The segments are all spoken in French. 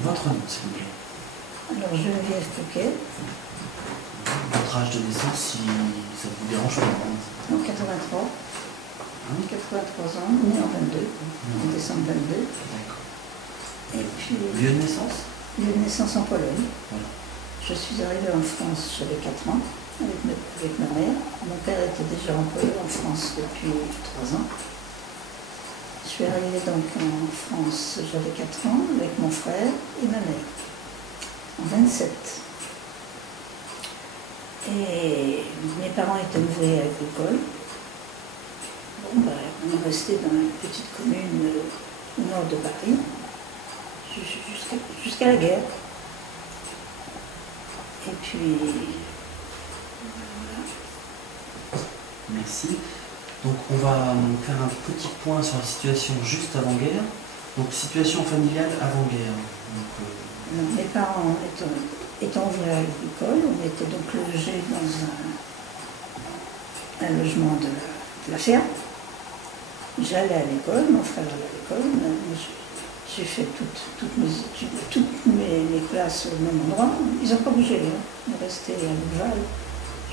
Votre nom, s'il vous plaît. Alors, Geneviève Pouquet, Votre âge de naissance, si ça vous dérange pas. en 83. 83 ans, né en 22, en décembre 22. D'accord. Et puis, Lieu de naissance? lieu de naissance en Pologne. Voilà. Je suis arrivée en France, j'avais 4 ans, avec ma mère. Mon père était déjà employé en France depuis 3 ans. Je suis arrivée donc en France, j'avais 4 ans, avec mon frère et ma mère, en 27. Et mes parents étaient ouvriers agricoles. Bon, ben, on est resté dans une petite commune au nord de Paris, jusqu'à la guerre. Et puis, voilà. Merci. Donc on va faire un petit point sur la situation juste avant-guerre. Donc situation familiale avant-guerre. Donc, mes parents étant ouvriers agricoles, on était donc logés dans un logement de la ferme. J'allais à l'école, mon frère allait à l'école. J'ai fait toutes mes études, toutes mes classes au même endroit. Ils n'ont pas bougé, hein. On est resté à Louvain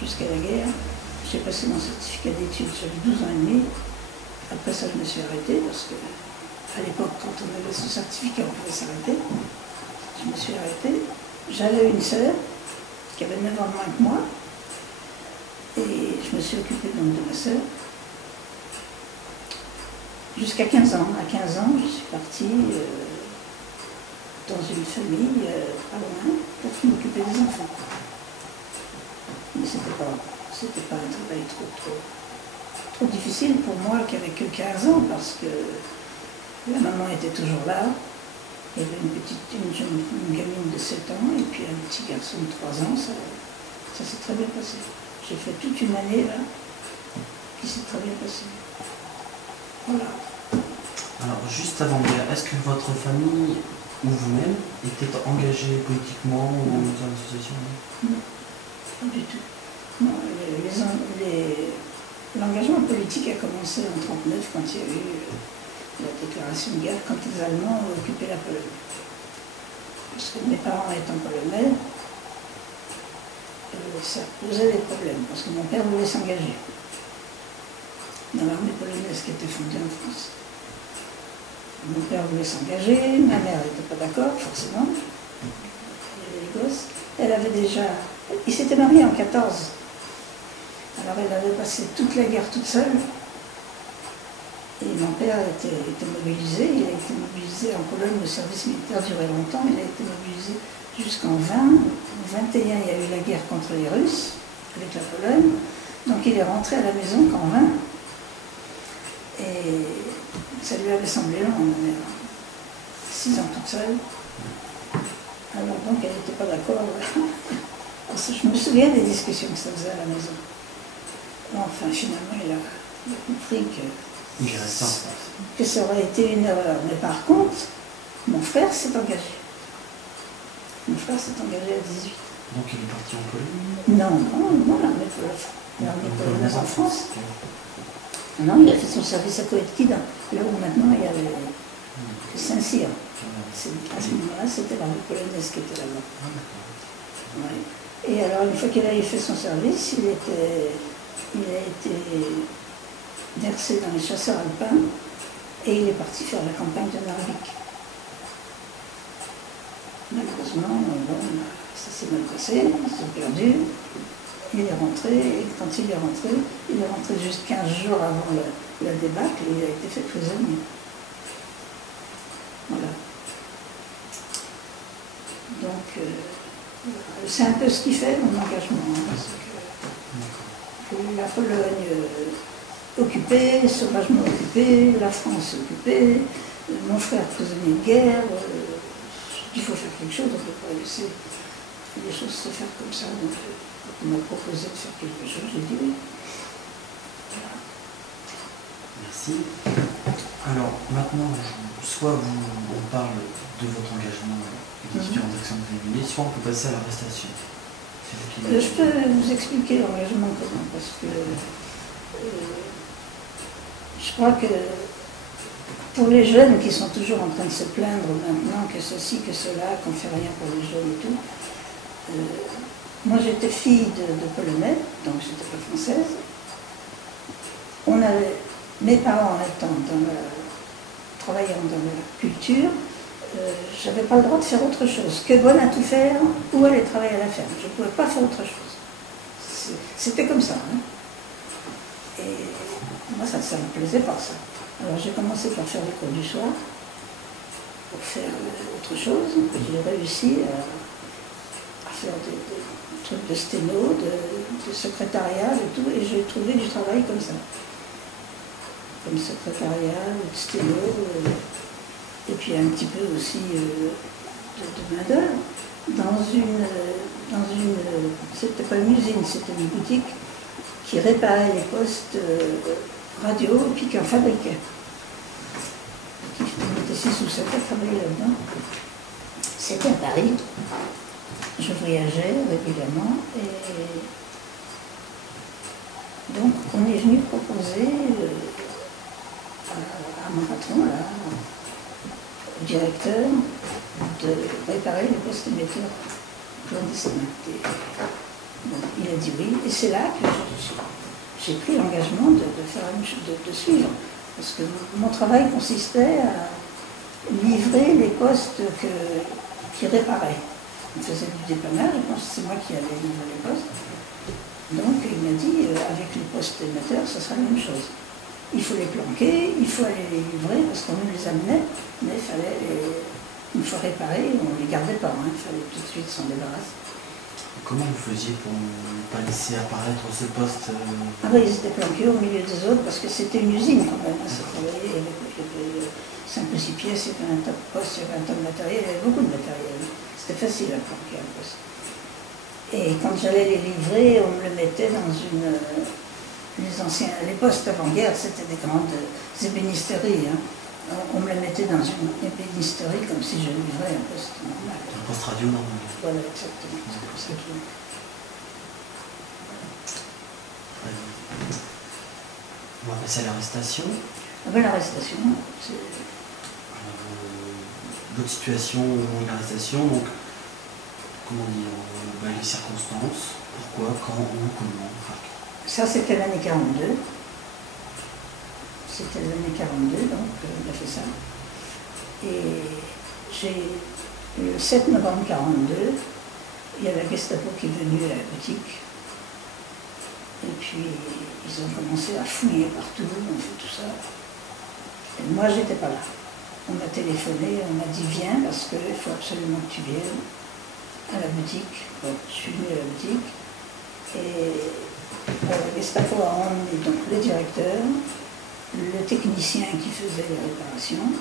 jusqu'à la guerre. J'ai passé mon certificat d'études, j'avais 12 ans et demi. Après ça, je me suis arrêtée parce que, à l'époque, quand on avait son certificat, on pouvait s'arrêter. Je me suis arrêtée. J'avais une sœur qui avait 9 ans de moins que moi. Et je me suis occupée donc de ma sœur. Jusqu'à 15 ans. À 15 ans, je suis partie dans une famille pas loin pour m'occuper des enfants. Mais c'était pas un travail trop difficile pour moi qui avait que 15 ans parce que la maman était toujours là. Il y avait une gamine de 7 ans et puis un petit garçon de 3 ans. Ça s'est très bien passé. J'ai fait toute une année là qui s'est très bien passée. Voilà. Alors, juste avant-guerre, est-ce que votre famille ou vous-même était engagé politiquement ou dans une association? Non, pas du tout. Non, l'engagement politique a commencé en 1939 quand il y a eu la déclaration de guerre, quand les Allemands ont occupé la Pologne. Parce que mes parents étant polonais, ça posait des problèmes, parce que mon père voulait s'engager dans l'armée polonaise qui était fondée en France. Mon père voulait s'engager, ma mère n'était pas d'accord, forcément. Il y avait les gosses. Elle avait déjà... Il s'était marié en 14. Alors elle avait passé toute la guerre toute seule. Et mon père était mobilisé. Il a été mobilisé en Pologne, le service militaire durait longtemps. Il a été mobilisé jusqu'en 20. En 21, il y a eu la guerre contre les Russes, avec la Pologne. Donc il est rentré à la maison qu'en 20. Et ça lui avait semblé long, ma mère. 6 ans toute seule. Alors donc elle n'était pas d'accord. Je me souviens des discussions que ça faisait à la maison. Enfin, finalement, il a compris que ça aurait été une erreur. Mais par contre, mon frère s'est engagé. Mon frère s'est engagé à 18. Donc il est parti en Pologne? Non, l'armée polonaise en France. Non, il a fait son service à Koetkida, là où maintenant il y a le Saint-Cyr. À ce moment-là, c'était l'armée polonaise qui était là-bas. Ouais. Et alors, une fois qu'il avait fait son service, il a été versé dans les chasseurs alpins et il est parti faire la campagne de Narvik. Malheureusement, ça s'est mal passé, ils sont perdus. Il est rentré, et quand il est rentré juste 15 jours avant la débâcle et il a été fait prisonnier. Voilà. Donc, c'est un peu ce qui fait mon engagement. Hein, parce que la Pologne occupée, sauvagement occupée, la France occupée, mon frère prisonnier de guerre, il faut faire quelque chose, on ne peut pas laisser les choses se faire comme ça. Donc, on m'a proposé de faire quelque chose, j'ai dit oui. Voilà. Merci. Alors maintenant, soit on parle de votre engagement et des différentes actions que vous avez menées, soit on peut passer à l'arrestation. Je peux vous expliquer l'engagement comment, parce que je crois que pour les jeunes qui sont toujours en train de se plaindre maintenant que ceci, que cela, qu'on ne fait rien pour les jeunes et tout, moi j'étais fille de Polonais, donc j'étais pas française. Mes parents étant travaillant dans la culture, j'avais pas le droit de faire autre chose que bonne à tout faire ou aller travailler à la ferme. Je ne pouvais pas faire autre chose. C'était comme ça. Hein. Et moi, ça ne me plaisait pas, ça. Alors j'ai commencé par faire les cours du soir, pour faire autre chose. J'ai réussi à faire des trucs de sténo, de secrétariat et tout, et j'ai trouvé du travail comme ça. Comme secrétariat, de sténo, et puis un petit peu aussi de main-d'œuvre. C'était pas une usine, c'était une boutique qui réparait les postes radio et puis qui en fabriquait. Qui était 6 ou 7 à travailler là-dedans. C'était à Paris. Je voyageais régulièrement et donc on est venu proposer à mon patron, là, au directeur, de réparer les postes émetteurs clandestins. Donc, il a dit oui, et c'est là que j'ai pris l'engagement de suivre. Parce que mon travail consistait à livrer les postes qui réparaient. On faisait du dépannage, je pense que c'est moi qui allais livrer les postes. Donc il m'a dit, avec les postes émetteurs, ce sera la même chose. Il faut les planquer, il faut aller les livrer, parce qu'on nous les amenait, mais il fallait une fois réparés, on ne les gardait pas, hein, il fallait tout de suite s'en débarrasser. Comment vous faisiez pour ne pas laisser apparaître ce poste Ah ben, ils étaient planqués au milieu des autres, parce que c'était une usine quand même, hein, ça travaillait avec 5 ou 6 pièces, il y avait un tas de postes, il y avait un tas de matériel, il y avait beaucoup de matériel. C'était facile à planquer un poste. Et quand j'allais les livrer, on me le mettait dans une... Les postes avant-guerre, c'était des grandes ébénisteries. Hein. On me le mettait dans une ébénisterie comme si je livrais un poste normal. Un poste radio normal. Voilà, exactement. C'est comme ça que... On va passer à l'arrestation. Ah ben l'arrestation, c'est... Votre situation, l'arrestation, donc, comment dire, les circonstances, pourquoi, quand, où, comment. Ça, c'était l'année 42. C'était l'année 42, donc on a fait ça. Et le 7 novembre 42, il y a la Gestapo qui est venue à la boutique. Et puis, ils ont commencé à fouiller partout, on fait tout ça. Et moi, j'étais pas là. On m'a téléphoné, on m'a dit viens parce qu'il faut absolument que tu viennes à la boutique. Donc, je suis venue à la boutique. Et la Gestapo a emmené donc le directeur, le technicien qui faisait les réparations,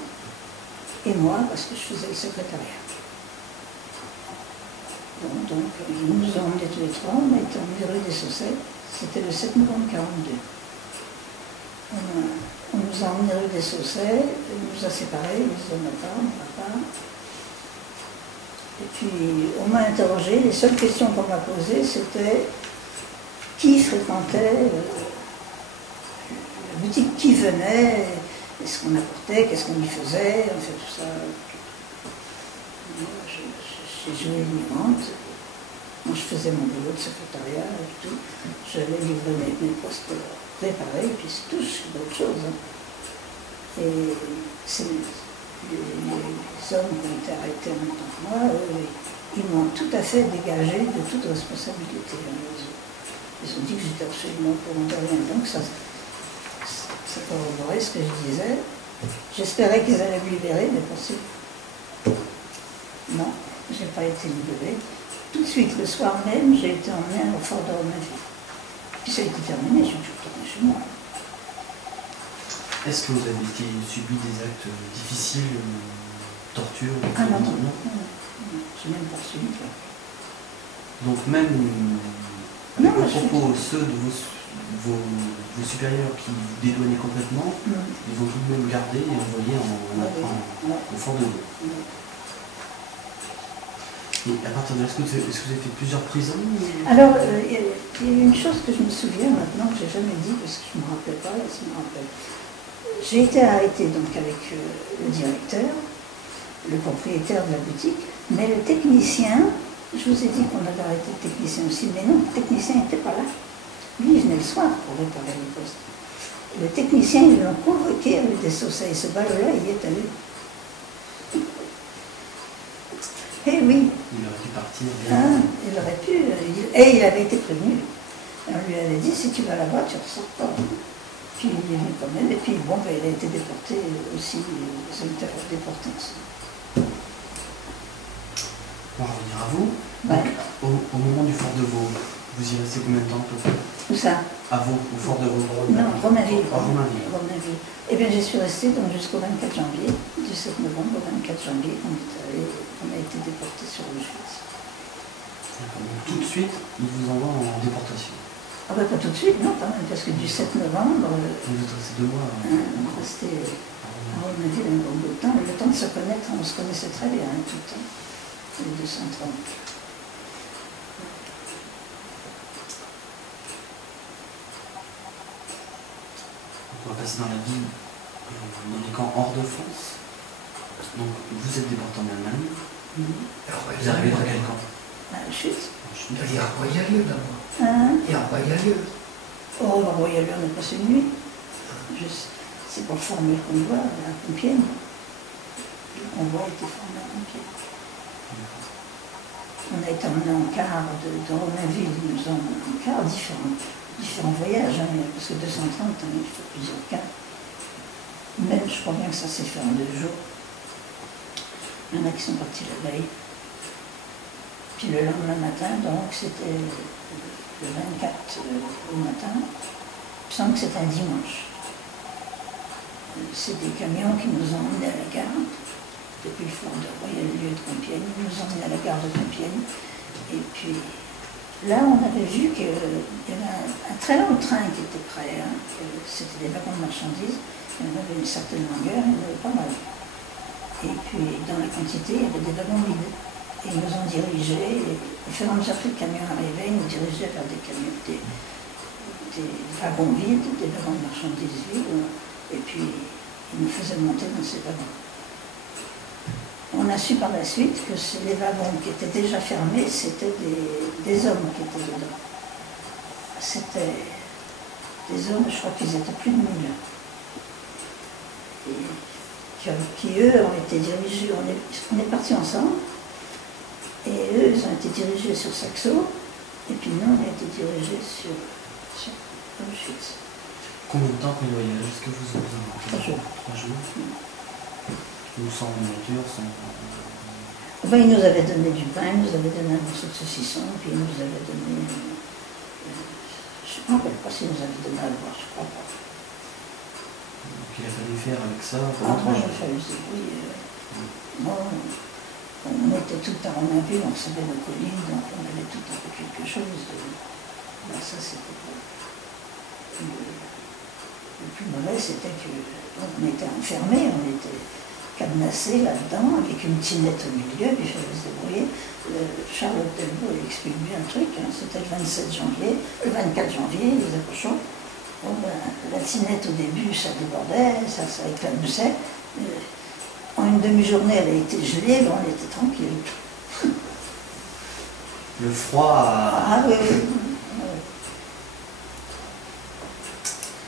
et moi, parce que je faisais le secrétariat. Donc ils nous ont emmenés tous les trois, on a été emmenés rue des Saucettes, c'était le 7 novembre 42. On nous a emmenés rue des Saucettes, on nous a séparés, on nous a dit on va pas. Et puis on m'a interrogé, les seules questions qu'on m'a posées, c'était qui fréquentait la boutique, qui venait, qu'est-ce qu'on apportait, qu'est-ce qu'on y faisait, on fait tout ça. J'ai joué l'immigrante, moi je faisais mon boulot de secrétariat et tout, j'allais livrer mes postes réparés, puis c'est tout, c'est d'autres choses. Hein. Et c'est les hommes qui ont été arrêtés en même temps que moi, ils m'ont tout à fait dégagé de toute responsabilité. Ils ont dit que j'étais absolument pour rien. Donc ça corroborait ce que je disais. J'espérais qu'ils allaient me libérer, mais possible. Non, je n'ai pas été libérée. Tout de suite, le soir même, j'ai été emmenée au fort d'Ormaville. Puis ça a été terminé, je suis retournée chez moi. Est-ce que vous avez subi des actes difficiles, torture Ah non, j'ai même pas subi ça. Donc même non, à propos ceux de vos supérieurs qui vous dédouanaient complètement, ils vont tout de même garder et envoyer au fort de l'eau. Et à partir de là, est-ce que vous avez fait plusieurs prisons Alors, il y a une chose que je me souviens maintenant, que je n'ai jamais dit, parce que je ne me rappelle pas, là, ça me rappelle. j'ai été arrêtée donc avec le directeur, le propriétaire de la boutique, mais le technicien, je vous ai dit qu'on avait arrêté le technicien aussi, mais non, le technicien n'était pas là. Lui, il venait le soir pour réparer les postes. Le technicien, ils l'ont convoqué à rue des Saussayes. Ce ballot-là, il y est allé. Eh oui. Il aurait pu partir. Ah, il aurait pu. Et il avait été prévenu. On lui avait dit, si tu vas là-bas, tu ne ressors pas. Puis il est venu quand même. Et puis bon, ben, il a été déporté aussi. Ils ont été déportés aussi. On va revenir à vous. Ouais. Donc, au moment du fort de Vaux, vous y restez combien de temps à peu près? Où ça? À Vaux, au fort de Vaux. Non, Romainville. À Romainville. Romainville. Eh bien, j'y suis restée donc jusqu'au 24 janvier, du 7 novembre au 24 janvier, on a été déportés sur Auschwitz. Donc, tout de suite, ils vous envoient en déportation. Ah ben pas tout de suite, non, quand même, parce que du 7 novembre, Vous êtes resté 2 mois. on est resté à Romainville un bon bout de temps. Le temps de se connaître, on se connaissait très bien tout le temps, les 230. On va passer dans la vie, dans les camps hors de France. Donc, vous êtes déporté en Allemagne. Vous arrivez dans quel camp? Auschwitz. Il y a Royalieu d'abord. Hein? Il y a Royalieu. Oh, bah, Royalieu, on a passé une nuit. C'est pour former le convoi à Compiègne. Le convoi a été formé à Compiègne. On a été emmenés en car de Romainville, ils nous ont emmenés en car, différents voyages, hein, parce que 230, hein, il faut plusieurs cars. Même, je crois bien que ça s'est fait en 2 jours. Il y en a qui sont partis la veille. Puis le lendemain matin, donc c'était le 24 au matin, il me semble que c'était un dimanche. C'est des camions qui nous ont emmenés à la gare, depuis le fort de Royalieu de Compiègne, ils nous ont emmenés à la gare de Compiègne. Et puis là, on avait vu qu'il y avait un très long train qui était prêt, hein, c'était des wagons de marchandises, il y en avait une certaine longueur, il y en avait pas mal. Et puis dans la quantité, il y avait des wagons vides. Et ils nous ont dirigés, et au fur et à mesure que le camion arrivait, ils nous dirigeaient vers des camions, des wagons vides, des wagons de marchandises vides, et puis ils nous faisaient monter dans ces wagons. On a su par la suite que les wagons qui étaient déjà fermés, c'était des hommes qui étaient dedans. C'était des hommes, je crois qu'ils étaient plus de 1000. Et qui eux ont été dirigés, on est partis ensemble. Et eux, ils ont été dirigés sur Saxo, et puis nous, on a été dirigés sur Auschwitz. Combien de temps pour le voyage? Est-ce que vous avez 3 jours. 3 jours. Ou sans nourriture, sans... Ben, ils nous avaient donné du pain, ils nous avaient donné un morceau de saucisson, puis ils nous avaient donné... je ne me rappelle pas s'ils nous avaient donné à boire, je crois pas. Donc il a fallu faire avec ça Ah, pendant 3 il a jours. fallu, oui. Bon, on était tout le temps en Romainville, on recevait nos colis, donc on avait tout le temps fait quelque chose. Ben, ça, c'était pas... Le plus mauvais, c'était que on était enfermés, on était cadenassés là-dedans, avec une tinette au milieu, puis il fallait se débrouiller. Charlotte Delvaux, il explique bien le truc, hein, c'était le 27 janvier, le 24 janvier, les approchons. Bon, ben, la tinette au début, ça débordait, ça éclaboussait. En une demi-journée, elle a été gelée, ben, on était tranquille. Le froid Ah oui, oui.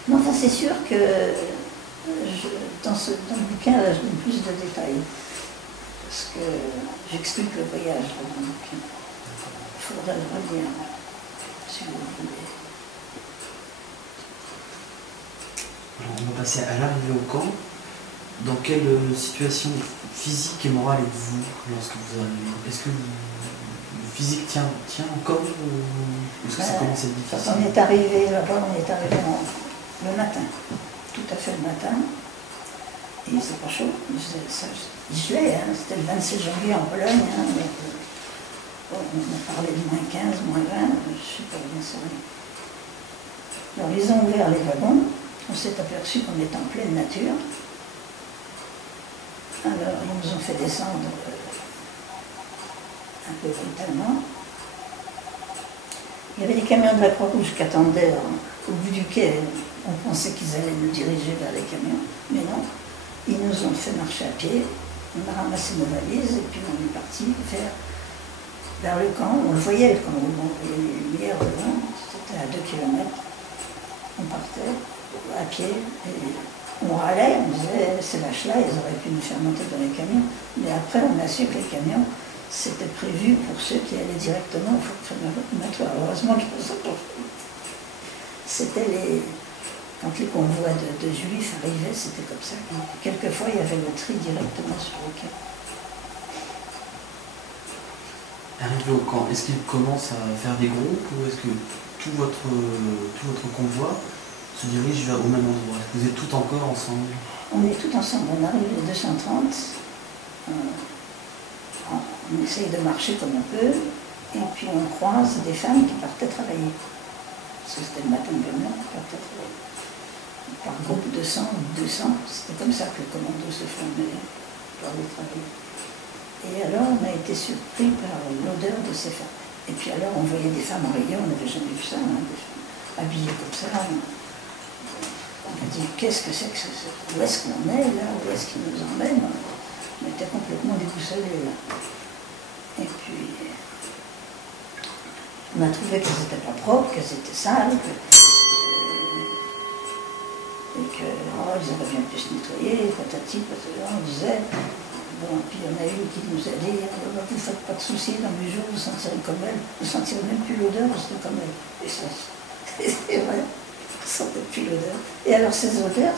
Non, enfin, c'est sûr que dans le bouquin, là, je donne plus de détails. Parce que j'explique le voyage dans le bouquin. Il faudrait le relire, si vous voulez. Alors, on va passer à l'arrivée au camp. Dans quelle situation physique et morale êtes-vous lorsque vous arrivez? Est-ce que le physique tient encore ou est-ce que ça commence à être difficile? Quand on est arrivé là-bas, on est arrivé le matin, tout à fait le matin, et c'est pas chaud, il gelait, hein, c'était le 26 janvier en Pologne, hein, on a parlé de moins 15, moins 20, je sais pas bien ça. Alors ils ont ouvert les wagons, on s'est aperçu qu'on était en pleine nature, alors ils nous ont fait descendre un peu brutalement. Il y avait des camions de la Croix-Rouge qui attendaient au bout du quai, On pensait qu'ils allaient nous diriger vers les camions, mais non. Ils nous ont fait marcher à pied, on a ramassé nos valises et puis on est parti vers le camp. On le voyait, le camp, on voyait les lumières devant, c'était à 2 kilomètres. On partait à pied et on râlait, on disait ces vaches-là, ils auraient pu nous faire monter dans les camions. Mais après, on a su que les camions, c'était prévu pour ceux qui allaient directement au four crématoire. Heureusement que ça pas fait. C'était quand les convois de juifs arrivaient, c'était comme ça. Quelquefois, il y avait le tri directement sur le quai. Arrivé au camp, est-ce qu'il commence à faire des groupes ou est-ce que tout votre convoi se dirige au même endroit? Est-ce que vous êtes tout encore ensemble? On est tout ensemble, on arrive les 230, on essaye de marcher comme on peut, et puis on croise des femmes qui partaient travailler. Parce que c'était le matin de Berlin, qui partaient travailler. Par groupe de 100 ou 200, c'était comme ça que le commando se formait pour aller travailler. Et alors on a été surpris par l'odeur de ces femmes. Et puis alors on voyait des femmes en rayon, on n'avait jamais vu ça, hein, des femmes habillées comme ça. On a dit, qu'est-ce que c'est que ça? Où est-ce qu'on est là? Où est-ce qu'ils nous emmènent? On était complètement déboussolés là. Et puis, on a trouvé qu'elles n'étaient pas propres, qu'elles étaient sales, et qu'ils auraient bien pu se nettoyer, patati, patata, on disait. Bon, puis il y en a une qui nous a dit, vous ne faites pas de soucis, dans 8 jours vous sentirez comme elle, vous ne sentirez même plus l'odeur, vous serez comme elle. Et ça, c'est vrai. On ne sentait plus l'odeur. Et alors cette odeur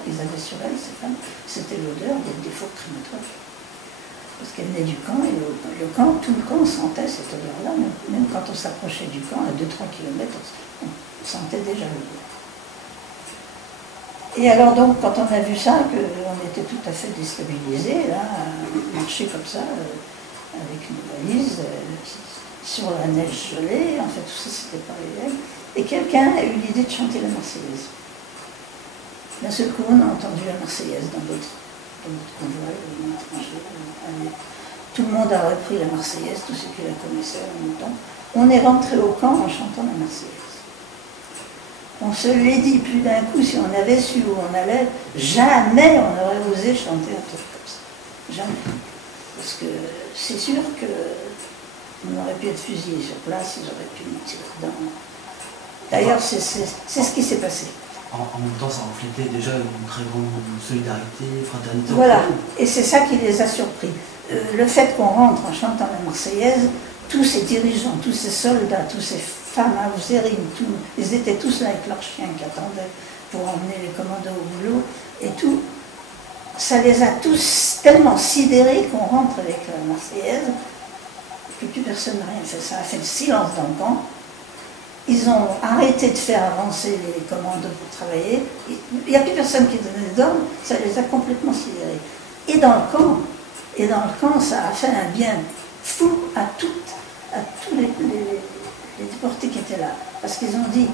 qu'ils avaient sur elles, ces femmes, c'était l'odeur des fours crématoires. Parce qu'elle venait du camp, et le camp, tout le camp sentait cette odeur-là. Même quand on s'approchait du camp, à 2-3 kilomètres, on sentait déjà l'odeur. Et alors donc, quand on a vu ça, qu'on était tout à fait déstabilisés, là, à marcher comme ça, avec nos valises, sur la neige gelée, en fait tout ça c'était pas réel. Et quelqu'un a eu l'idée de chanter la Marseillaise. D'un seul coup, on a entendu la Marseillaise dans notre convoi, dans notre tranchée. Tout le monde a repris la Marseillaise, tous ceux qui la connaissaient en même temps. On est rentré au camp en chantant la Marseillaise. On se l'est dit plus d'un coup, si on avait su où on allait, jamais on n'aurait osé chanter un truc comme ça. Jamais. Parce que c'est sûr qu'on aurait pu être fusillés sur place, ils auraient pu nous tirer dedans. D'ailleurs, c'est ce qui s'est passé. En même temps, ça reflétait déjà une très grande solidarité, fraternité. Voilà, et c'est ça qui les a surpris. Le fait qu'on rentre en chantant la Marseillaise, tous ces dirigeants, tous ces soldats, tous ces femmes à Ouzérine, ils étaient tous là avec leurs chiens qui attendaient pour emmener les commandos au boulot, et tout, ça les a tous tellement sidérés qu'on rentre avec la Marseillaise, que plus personne n'a rien fait. Ça a fait le silence dans le camp. Ils ont arrêté de faire avancer les commandos pour travailler. Il n'y a plus personne qui donnait d'ordre, ça les a complètement sidérés. Et dans le camp, ça a fait un bien fou à tous les déportés qui étaient là. Parce qu'ils ont dit,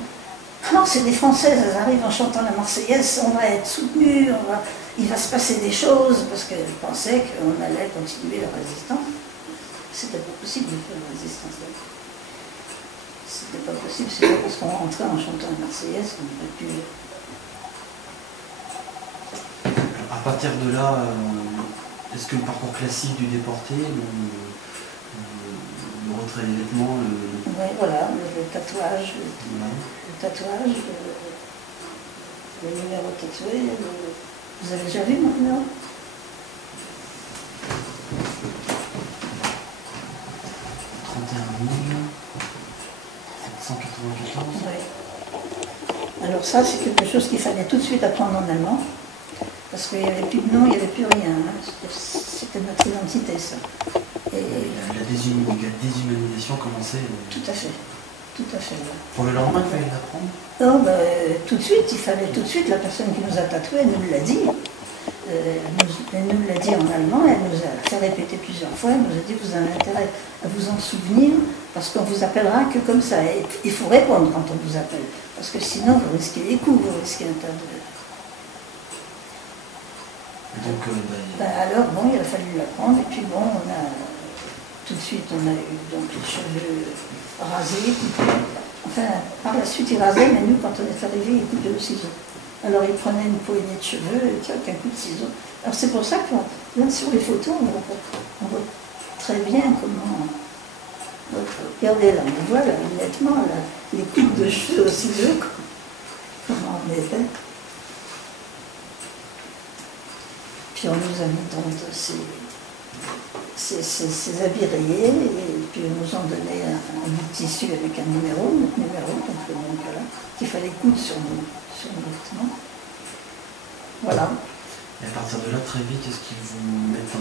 non, c'est des Françaises, elles arrivent en chantant la Marseillaise, on va être soutenus, il va se passer des choses, parce qu'elles pensaient qu'on allait continuer la résistance. C'était pas possible de faire la résistance. C'était pas possible, c'est pas parce qu'on rentrait en chantant la Marseillaise qu'on aurait pu... À partir de là, est-ce que le parcours classique du déporté, le retrait des vêtements, Oui, voilà, le tatouage, le numéro tatoué, vous avez déjà vu mon numéro? Oui. Alors ça, c'est quelque chose qu'il fallait tout de suite apprendre en allemand, parce qu'il n'y avait plus de nom, il n'y avait plus rien. Hein. C'était notre identité, ça. Et la déshumanisation commençait. Tout à fait. Tout à fait. Pour le lendemain, il fallait l'apprendre? Non, tout de suite, il fallait tout de suite, la personne qui nous a tatoués, elle nous l'a dit. Elle nous l'a dit en allemand, elle nous a fait répéter plusieurs fois, elle nous a dit vous avez intérêt à vous en souvenir parce qu'on vous appellera que comme ça. Et il faut répondre quand on vous appelle, parce que sinon vous risquez les coups, vous risquez un tas de... Donc, alors bon, il a fallu l'apprendre, et puis bon, on a tout de suite, on a eu donc les cheveux rasés, coupés. Enfin, par la suite, il rasait, mais nous, quand on est arrivé, il coupait au ciseau. Alors, il prenait une poignée de cheveux, et tiens, avec un coup de ciseau. Alors, c'est pour ça que là, sur les photos, on voit très bien comment... Regardez là, on voit là, nettement là, les coupes de cheveux au ciseau, comment on était. Puis on nous a mis dans ces habits rayés, et puis ils nous ont donné un bout de tissu avec un numéro, notre numéro, donc le nom là, qu'il fallait coudre sur nos vêtements. Voilà. Et à partir de là, très vite, est-ce qu'ils vous mettent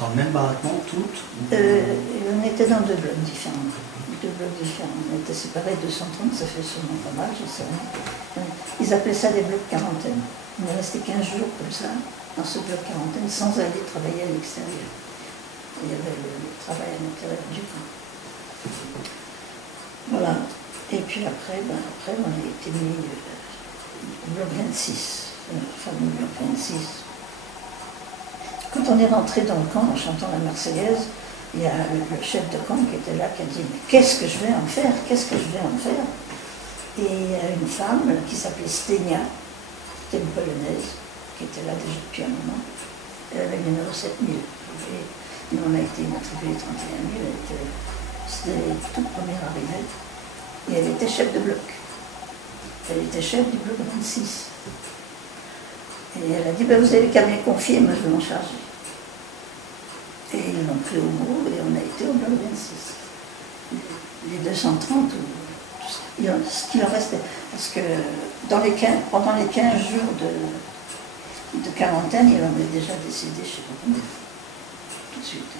dans le même baraquement, toutes On était dans deux blocs différents. On était séparés 230, ça fait sûrement pas mal, je sais rien. Ils appelaient ça des blocs quarantaine. On est resté 15 jours comme ça, dans ce bloc quarantaine, sans aller travailler à l'extérieur. Il y avait le travail à l'intérieur du camp. Voilà. Et puis après, on a été mis au bloc 26, le fameux bloc 26. Quand on est rentré dans le camp en chantant la Marseillaise, il y a le chef de camp qui était là, qui a dit « Mais qu'est-ce que je vais en faire? Qu'est-ce que je vais en faire ?» Et il y a une femme qui s'appelait Stenia, c'était une Polonaise, qui était là déjà depuis un moment. Elle avait le numéro 7000. Et nous, on a été immatriculés 31 000. C'était les toutes premières arrivées. Et elle était chef de bloc. Elle était chef du bloc 26. Et elle a dit, vous avez qu'à me les confier, moi je vais m'en charger. Et ils l'ont pris au mot et on a été au bloc 26. Les 230, ce qu'il en restait. Parce que pendant les 15 jours de quarantaine, il en est déjà décédé, je ne sais pas combien. Tout de suite.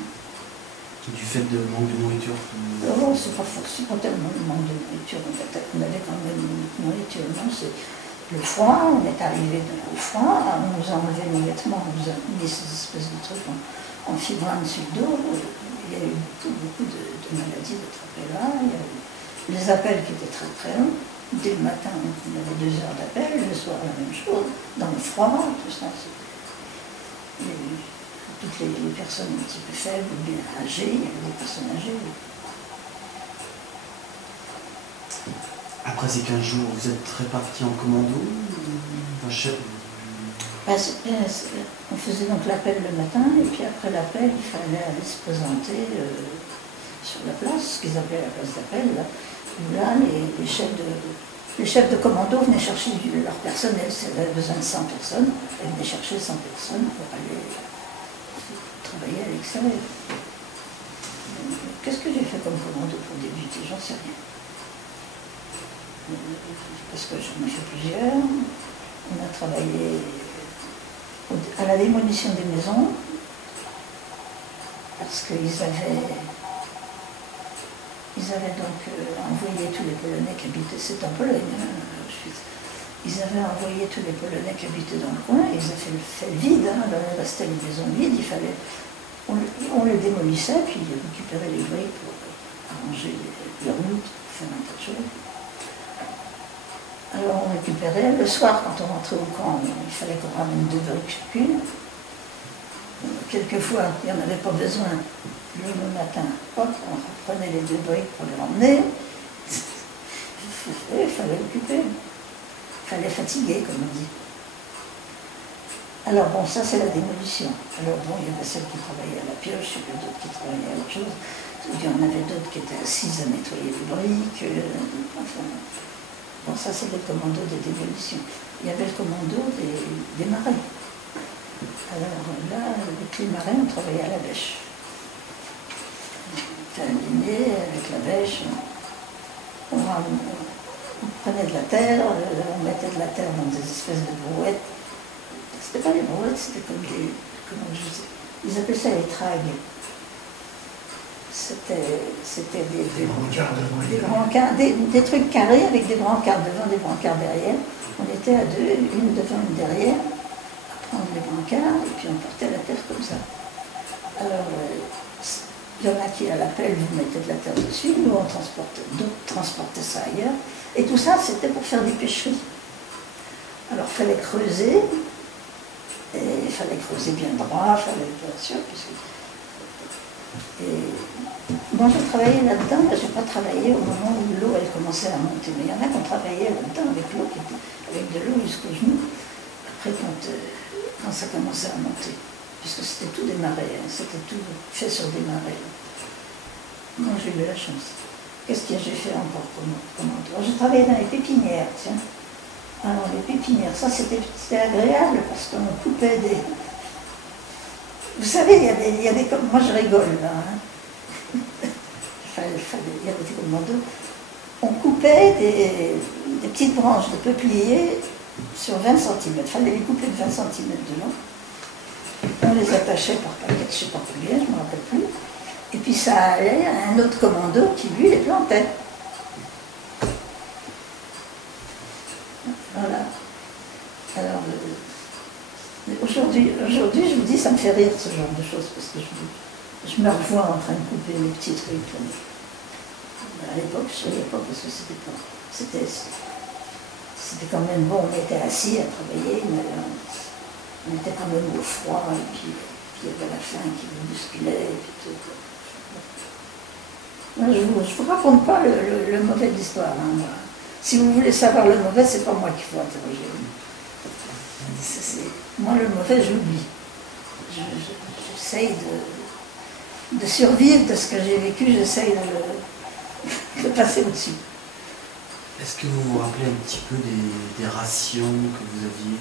Du fait de manque de nourriture Non, c'est pas tellement le manque de nourriture. On avait quand même une nourriture. Non, c'est le froid, on est arrivé au froid, on nous a enlevé nos vêtements, on nous a mis ces espèces de trucs en fibrane sur le dos. Il y a eu beaucoup de maladies d'attraper là. Il y a eu les appels qui étaient très très longs. Dès le matin, on avait 2 heures d'appel, le soir la même chose, dans le froid, tout ça. Il y a eu toutes les personnes un petit peu faibles, ou bien âgées, il y avait des personnes âgées. Après ces 15 jours, vous êtes répartis en commando On faisait donc l'appel le matin, et puis après l'appel, il fallait aller se présenter sur la place, ce qu'ils appelaient la place d'appel. Là, les chefs de commando venaient chercher leur personnel. S'ils avaient besoin de 100 personnes, ils venaient chercher 100 personnes pour aller travailler à l'extérieur. Qu'est-ce que j'ai fait comme commando pour débuter? J'en sais rien. Parce que j'en ai fait plusieurs. On a travaillé à la démolition des maisons, parce qu'ils avaient donc envoyé tous les Polonais qui habitaient, c'est en Pologne, ils avaient envoyé tous les Polonais qui habitaient dans le coin, ils avaient fait le vide, alors il restait les maisons vides, on les démolissait, puis ils récupéraient les briques pour arranger les routes, pour faire un tas de choses. Alors on récupérait, le soir quand on rentrait au camp, il fallait qu'on ramène 2 briques chacune. Quelquefois, il n'y en avait pas besoin. Le matin, hop, on reprenait les 2 briques pour les ramener. Il fallait occuper. Il fallait fatiguer, comme on dit. Alors bon, ça c'est la démolition. Alors bon, il y avait celles qui travaillaient à la pioche, il y avait d'autres qui travaillaient à autre chose. Il y en avait d'autres qui étaient assises à nettoyer les briques. Enfin, bon, ça c'est le commando des démolitions. Il y avait le commando des marais. Alors là, avec les marais, on travaillait à la bêche. On était alignés avec la bêche. On prenait de la terre, on mettait de la terre dans des espèces de brouettes. C'était pas des brouettes, c'était comme des... Comment je sais, ils appelaient ça les tragues. C'était des brancards, des trucs carrés avec des brancards devant, des brancards derrière. On était à 2, une devant, une derrière, à prendre les brancards, et puis on portait la terre comme ça. Alors, il y en a qui à l'appel, vous mettez de la terre dessus, nous on transportait, d'autres transportaient ça ailleurs. Et tout ça, c'était pour faire des pêcheries. Alors, il fallait creuser, et il fallait creuser bien droit, il fallait bien sûr, puisque Et moi, je travaillais là-dedans, mais je n'ai pas travaillé au moment où l'eau, elle commençait à monter. Mais il y en a qui ont travaillé là-dedans avec l'eau, avec de l'eau jusqu'au genou, après quand ça commençait à monter. Puisque c'était tout des marais, hein, c'était tout fait sur des marais. Moi, j'ai eu la chance. Qu'est-ce que j'ai fait encore comme endroit? Je travaillais dans les pépinières, tiens. Alors, les pépinières, ça, c'était agréable parce qu'on coupait des... Vous savez, il y a des... Moi, je rigole, là. Hein. Il y avait des commandos. On coupait des petites branches de peuplier sur 20 cm. Il fallait les couper de 20 cm de long. On les attachait par paquet, je ne sais pas combien, je ne me rappelle plus. Et puis ça allait à un autre commando qui, lui, les plantait. Voilà. Alors, aujourd'hui, je vous dis, ça me fait rire ce genre de choses, parce que je me revois en train de couper les petits trucs. À l'époque, je ne savais pas, parce que c'était quand même bon, on était assis à travailler, mais on était quand même au froid, et puis il y avait la faim qui nous bousculait, et puis tout. Moi, je ne vous raconte pas le mauvais de l'histoire. Hein, moi. Si vous voulez savoir le mauvais, c'est pas moi qu'il faut interroger. Moi, le mauvais, j'oublie. J'essaye de survivre de ce que j'ai vécu, j'essaye de passer au-dessus. Est-ce que vous vous rappelez un petit peu des rations que vous aviez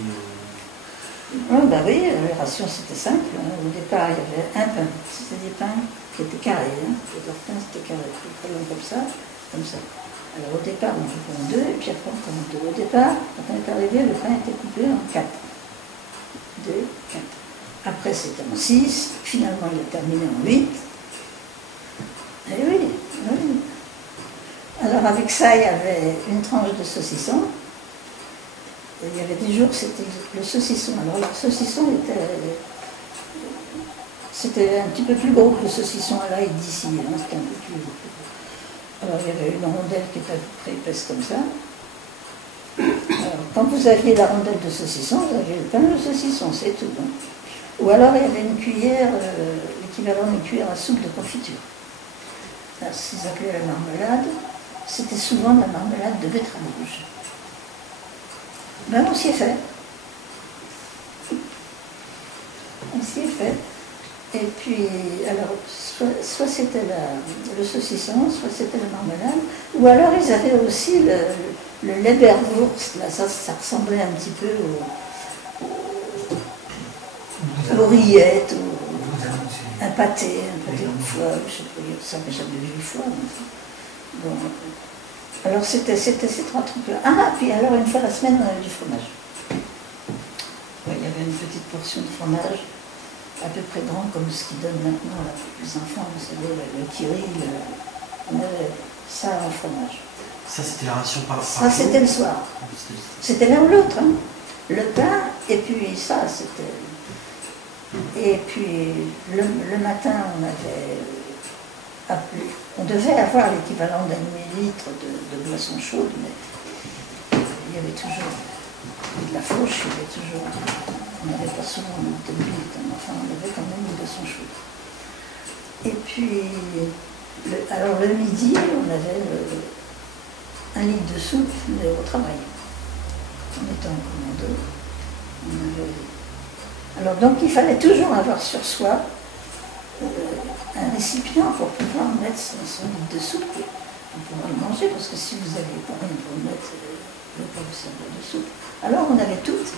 Ben oui, les rations c'était simple. Hein. Au départ, il y avait un pain. C'était des pains qui étaient carrés. Hein. Les pains c'était carré, très long comme ça, comme ça. Alors au départ, on coupait en deux, et puis après on coupait en deux. Au départ, quand on est arrivé, le pain était coupé en 4. 2, 4. Après c'était en 6, finalement il est terminé en 8. Et oui, oui. Alors avec ça, il y avait une tranche de saucisson. Et il y avait des jours, c'était le saucisson. Alors le saucisson c'était un petit peu plus gros que le saucisson à l'ail d'ici. Hein, c'était un peu plus gros. Alors il y avait une rondelle qui était à peu près épaisse comme ça. Alors, quand vous aviez la rondelle de saucisson, vous aviez le pain de saucisson, c'est tout. Hein. Ou alors il y avait une cuillère, l'équivalent d'une cuillère à soupe de confiture. Alors, ce qu'ils appelaient la marmelade, c'était souvent la marmelade de betterave rouge. Ben on s'y est fait. On s'y est fait. Et puis, alors, soit c'était le saucisson, soit c'était la marmelade, ou alors ils avaient aussi le Leberwurst, là, ça ressemblait un petit peu aux rillettes, un pâté de foie, je sais pas, ça n'avait jamais vu le foie. Bon. Alors c'était ces trois trucs-là. Ah, puis alors une fois la semaine, on avait du fromage. Ouais, il y avait une petite portion de fromage, à peu près grand comme ce qu'ils donnent maintenant là, pour les enfants, vous savez, le kiri, on avait ça en fromage. Ça c'était la ration par ça c'était le soir. C'était l'un ou l'autre. Hein. Le pain, et puis ça, c'était... Et puis le matin, on devait avoir l'équivalent d'un demi-litre de boisson chaude, mais il y avait toujours de la fauche, il y avait toujours... On n'avait pas souvent de demi-litre, mais enfin on avait quand même une boisson chaude. Et puis, alors le midi, on avait 1 litre de soupe, mais au travail. On était en commando. Alors donc il fallait toujours avoir sur soi un récipient pour pouvoir mettre son litre de soupe, pour pouvoir le manger, parce que si vous n'aviez pas rien pour le mettre, vous ne pouvez pas vous servir de soupe. Alors on avait toutes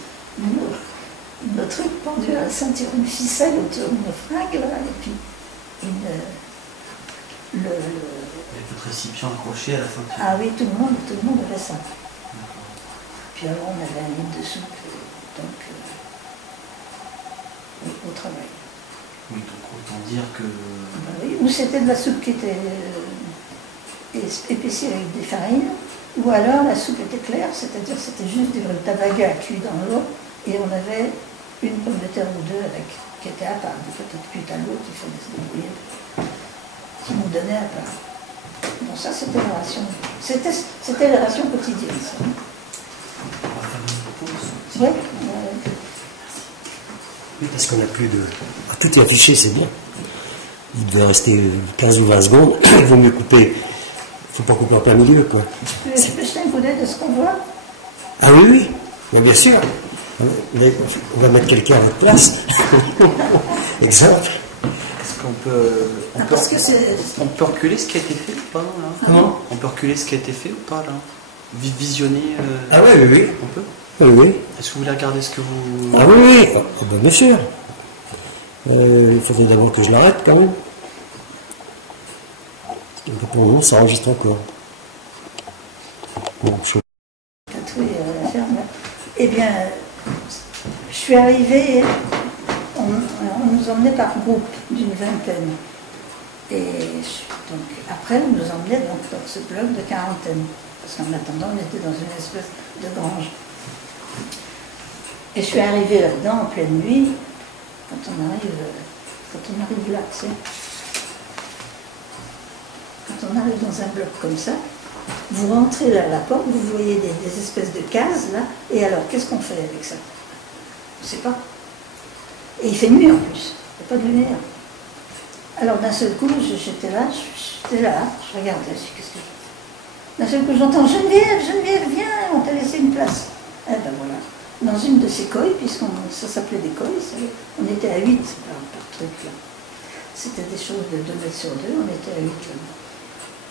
nos trucs pendus à la ceinture, une ficelle autour de nos fringues, là, et puis votre récipient accroché à la ceinture. Ah oui, tout le monde avait ça. Puis alors on avait 1 litre de soupe, donc au travail. Oui, donc autant dire que... Ben oui, ou c'était de la soupe qui était épaissie avec des farines, ou alors la soupe était claire, c'est-à-dire c'était juste du tabaga cuit dans l'eau, et on avait une pomme de terre ou deux qui était à part, peut-être cuite à l'eau, qu'il fallait se débrouiller, qui nous donnait à part. Bon, ça c'était la ration. C'était la ration quotidienne, ça. On va faire une pause. Oui. Oui, parce qu'on n'a plus de... Ah, tout est affiché, c'est bien. il devait rester 15 ou 20 secondes. Il vaut mieux couper. Il ne faut pas couper en plein milieu, quoi. Je peux jeter un coup d'œil de ce qu'on voit? Ah oui, oui, mais bien sûr. Mais on va mettre quelqu'un à votre place. Exemple. Est-ce qu'on peut, Parce que c'est... on peut reculer ce qui a été fait ou pas là? Comment? On peut reculer ce qui a été fait ou pas là? Visionner Ah oui, oui, oui. On peut? Oui, oui. Est-ce que vous voulez regarder ce que vous... Ah oui, oui. Ah, ben, bien sûr. Il faudrait d'abord que je l'arrête quand même. Donc, pour le moment, ça enregistre encore. Bon, tatoué à la ferme. Eh bien, je suis arrivée, on nous emmenait par groupe d'une vingtaine. Et donc, après, on nous emmenait donc, dans ce bloc de quarantaine. Parce qu'en attendant, on était dans une espèce de grange. Et je suis arrivée là-dedans en pleine nuit, quand on arrive là, tu sais. Quand on arrive dans un bloc comme ça, vous rentrez là à la porte, vous voyez des espèces de cases là, et alors qu'est-ce qu'on fait avec ça? Je ne sais pas. Et il fait nuit en plus, il n'y a pas de lumière. Alors d'un seul coup, j'étais là, je regardais, je dis qu'est-ce que je fais? D'un seul coup, j'entends Geneviève, viens, on t'a laissé une place. Eh ben voilà, dans une de ces coilles, ça s'appelait des coilles, on était à 8 par truc là. C'était des choses de 2 mètres sur 2, on était à 8 là-dedans.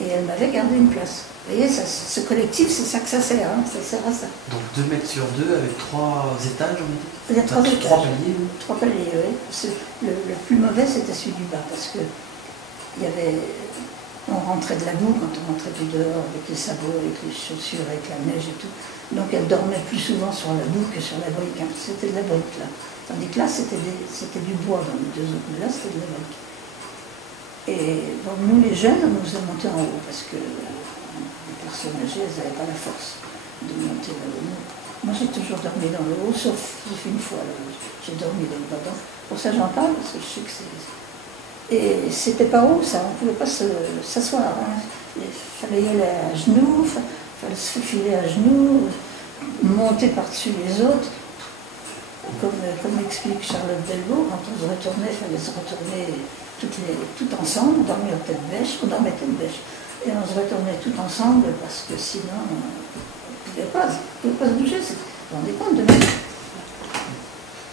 Et elle m'avait gardé une place. Vous voyez, ce collectif, c'est ça que ça sert, hein, ça sert à ça. Donc 2 mètres sur 2 avec 3 étages, on dit? Il y a 3 étages. 3 paliers, oui. 3 paliers, oui. Le plus mauvais, c'était celui du bas, parce que on rentrait de la boue quand on rentrait du dehors, avec les sabots, avec les chaussures, avec la neige et tout. Donc elle dormait plus souvent sur la boue que sur la brique. Hein. C'était de la brique, là. Tandis que là, c'était du bois dans les 2 autres, mais là, c'était de la brique. Et bon, nous, les jeunes, on nous a montés en haut, parce que les personnes âgées, elles n'avaient pas la force de monter là-haut. Moi, j'ai toujours dormi dans le haut, sauf une fois, j'ai dormi dans le bas. Pour ça, j'en parle, parce que je sais que c'est... Et c'était pas haut, ça, on ne pouvait pas s'asseoir. Hein. Il fallait y aller à genoux, il fallait se faufiler à genoux, monter par-dessus les autres. Comme explique Charlotte Delvaux, quand on se retournait, il fallait se retourner tout ensemble, dormir tête bêche, on dormait tête bêche. Et on se retournait tout ensemble parce que sinon, on ne pouvait pas se bouger. Vous vous rendez compte de même?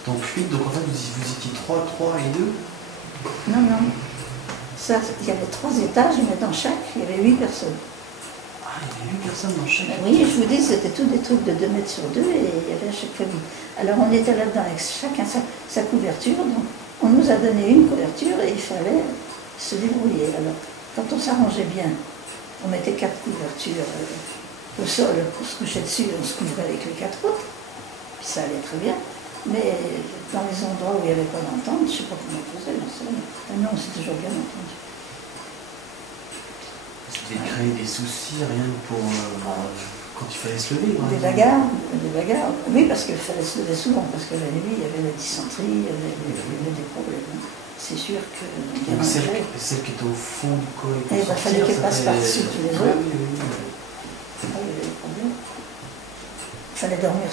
Donc 8, donc en fait vous étiez 3 et 2? Non, non. Ça, il y avait 3 étages, mais dans chaque, il y avait 8 personnes. Ah, il y avait 8 personnes dans chaque? Oui, je vous dis, c'était tous des trucs de 2 mètres sur 2 et il y avait à chaque fois 8. Alors on était là-dedans avec chacun sa couverture, donc on nous a donné une couverture et il fallait se débrouiller. Alors, quand on s'arrangeait bien, on mettait 4 couvertures au sol, on se couchait dessus, on se couvrait avec les 4 autres, puis ça allait très bien. Mais dans les endroits où il n'y avait pas d'entente, je ne sais pas comment on faisait, non, c'est toujours bien entendu. Ça devait créer des soucis, rien que pour quand il fallait se lever. Des bagarres, oui, parce qu'il fallait se lever souvent, parce que la nuit, il y avait la dysenterie, il y avait des problèmes. C'est sûr que... Donc celle qui était au fond du corps, il fallait qu'elle passe par-dessus tous les autres. Oui. Il y avait des problèmes. Il fallait dormir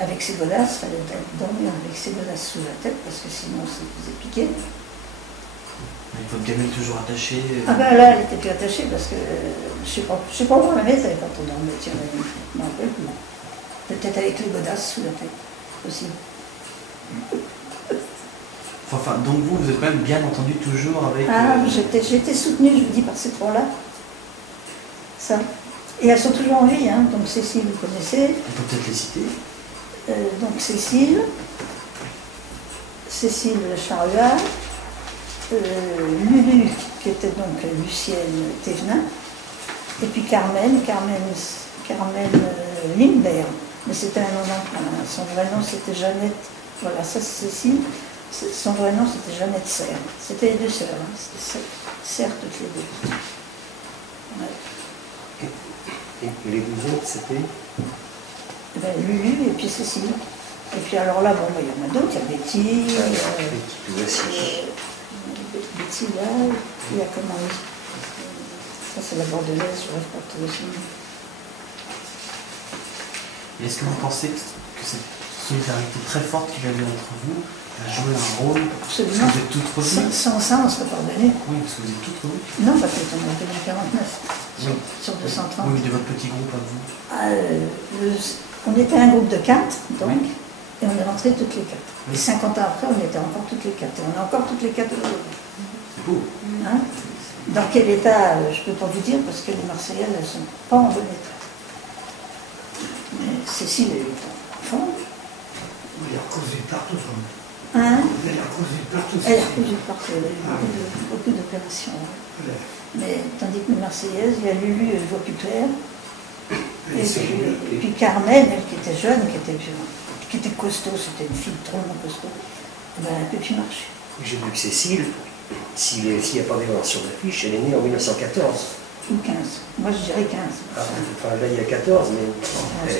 avec ses godasses, il fallait dormir avec ses godasses sous la tête, parce que sinon, ça faisait piquer. Votre gamine est toujours attachée? Ah ben là, elle était plus attachée, parce que je sais pas où on la mettait quand on dormait, tiens, je m'en rappelle plus. Peut-être avec les godasses sous la tête, aussi. Enfin, donc vous êtes quand même bien entendu toujours avec... Ah, j'étais soutenue, je vous dis, par ces 3-là. Ça. Et elles sont toujours en vie, hein. Donc Cécile, vous connaissez. On peut peut-être les citer. Donc Cécile Charluat, Lulu, qui était donc Lucienne Thévenin, et puis Carmen Lindbergh. Mais c'était un nom d'emprunt. Son vrai nom, c'était Jeannette. Voilà, ça c'est Cécile. Son vrai nom, c'était Jeannette Serre. C'était les 2 sœurs. Hein. C'était Serre toutes les 2. Ouais. Et les 2 autres, c'était Lulu et puis Cécile. Et puis alors là, bon, il y en a d'autres. Il y a Betty. Betty là. Il y a comment... Ça, c'est la bordelaise, je rêve pas de trouver son nom. Est-ce que vous pensez que cette solidarité très forte qu'il y avait entre vous, a joué un rôle. Parce que Absolument. vous êtes toutes revenues. Sans ça, on serait pas revenu. Oui, parce que vous êtes toutes revenues. Non, parce qu'on est revenu en 49, Oui. sur 230. Oui, de votre petit groupe à vous. Ah, on était un groupe de 4, donc, Oui. et on est rentrés toutes les 4. Oui. Et 50 ans après, on était encore toutes les 4. Et on est encore toutes les 4 aujourd'hui. C'est beau. Hein? Dans quel état, je ne peux pas vous dire, parce que les Marseillaises, elles ne sont pas en bon état. Mais Cécile, elle est en forme. Il a causé partout. Hein? Il a causé partout. Elle a cousu partout, elle a eu beaucoup d'opérations. Hein. Mais tandis que les Marseillaises, il y a Lulu, elle voit plus clair. Et puis Carmen, elle qui était jeune, qui était costaud, c'était une fille drôlement costaud, eh ben, elle ne peut plus marcher. J'ai vu que Cécile, s'il n'y a pas d'événement sur l'affiche, elle est née en 1914. Ou 15. Moi je dirais 15. Ah, enfin, là, il y a 14, mais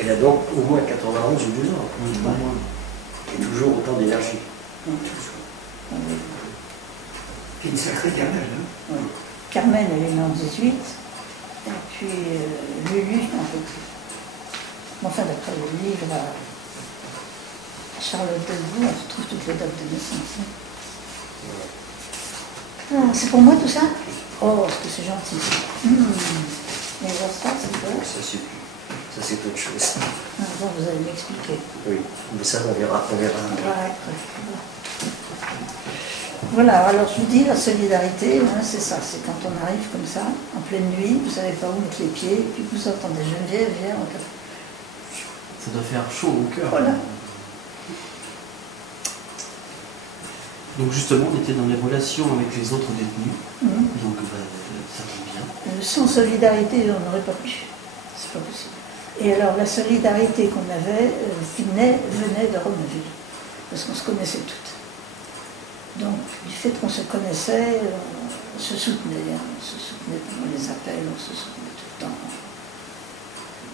elle a donc au moins 91 ou 12 ans. Oui, au moins. Et toujours autant d'énergie. C'est une sacrée gamelle. Hein. Ouais. Carmen, elle est née en 18. Et puis Lulu, je m'en rappelle plus. Mais enfin, d'après le livre à Charlotte Delvaux, on retrouve toutes les dates de naissance. Hein. Ah, c'est pour moi tout ça? Oh, est-ce que c'est gentil. Mais alors ça, c'est quoi? Ça, c'est autre chose. Ah, bon, vous allez m'expliquer. Oui, mais ça, on verra. Ouais. Voilà, alors je vous dis, la solidarité, hein, c'est ça, c'est quand on arrive comme ça, en pleine nuit, vous savez pas où mettre les pieds, et puis vous entendez Geneviève, viens, Ça doit faire chaud au cœur. Voilà. Donc justement, on était dans les relations avec les autres détenus. Donc ça tombe bien. Sans solidarité, on n'aurait pas pu. C'est pas possible. Et alors, la solidarité qu'on avait venait de Romainville, parce qu'on se connaissait toutes. Donc, du fait qu'on se connaissait, on se soutenait. Hein, on se soutenait pendant les appels, on se soutenait tout le temps.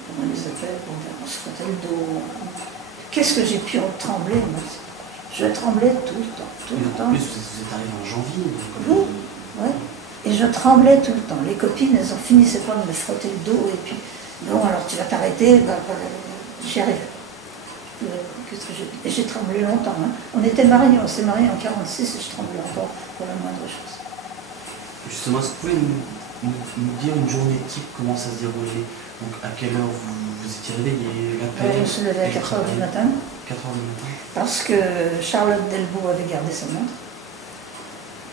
Pendant les appels, on se frottait le dos. Qu'est-ce que j'ai pu en trembler, moi? Je tremblais tout le temps, tout le temps. En plus, vous êtes arrivé en janvier. Oui, ouais. Et je tremblais tout le temps. Les copines, elles en finissaient pas de me frotter le dos. Et puis, non, alors tu vas t'arrêter. J'y arrivais. Et j'ai tremblé longtemps. Hein. On était mariés, on s'est mariés en 46 et je tremblais encore pour la moindre chose. Justement, est-ce que vous pouvez nous dire une journée type, comment ça se déroulait? Donc à quelle heure vous étiez réveillé? On se levait à 4h du matin. 4h du matin. Parce que Charlotte Delvaux avait gardé sa montre.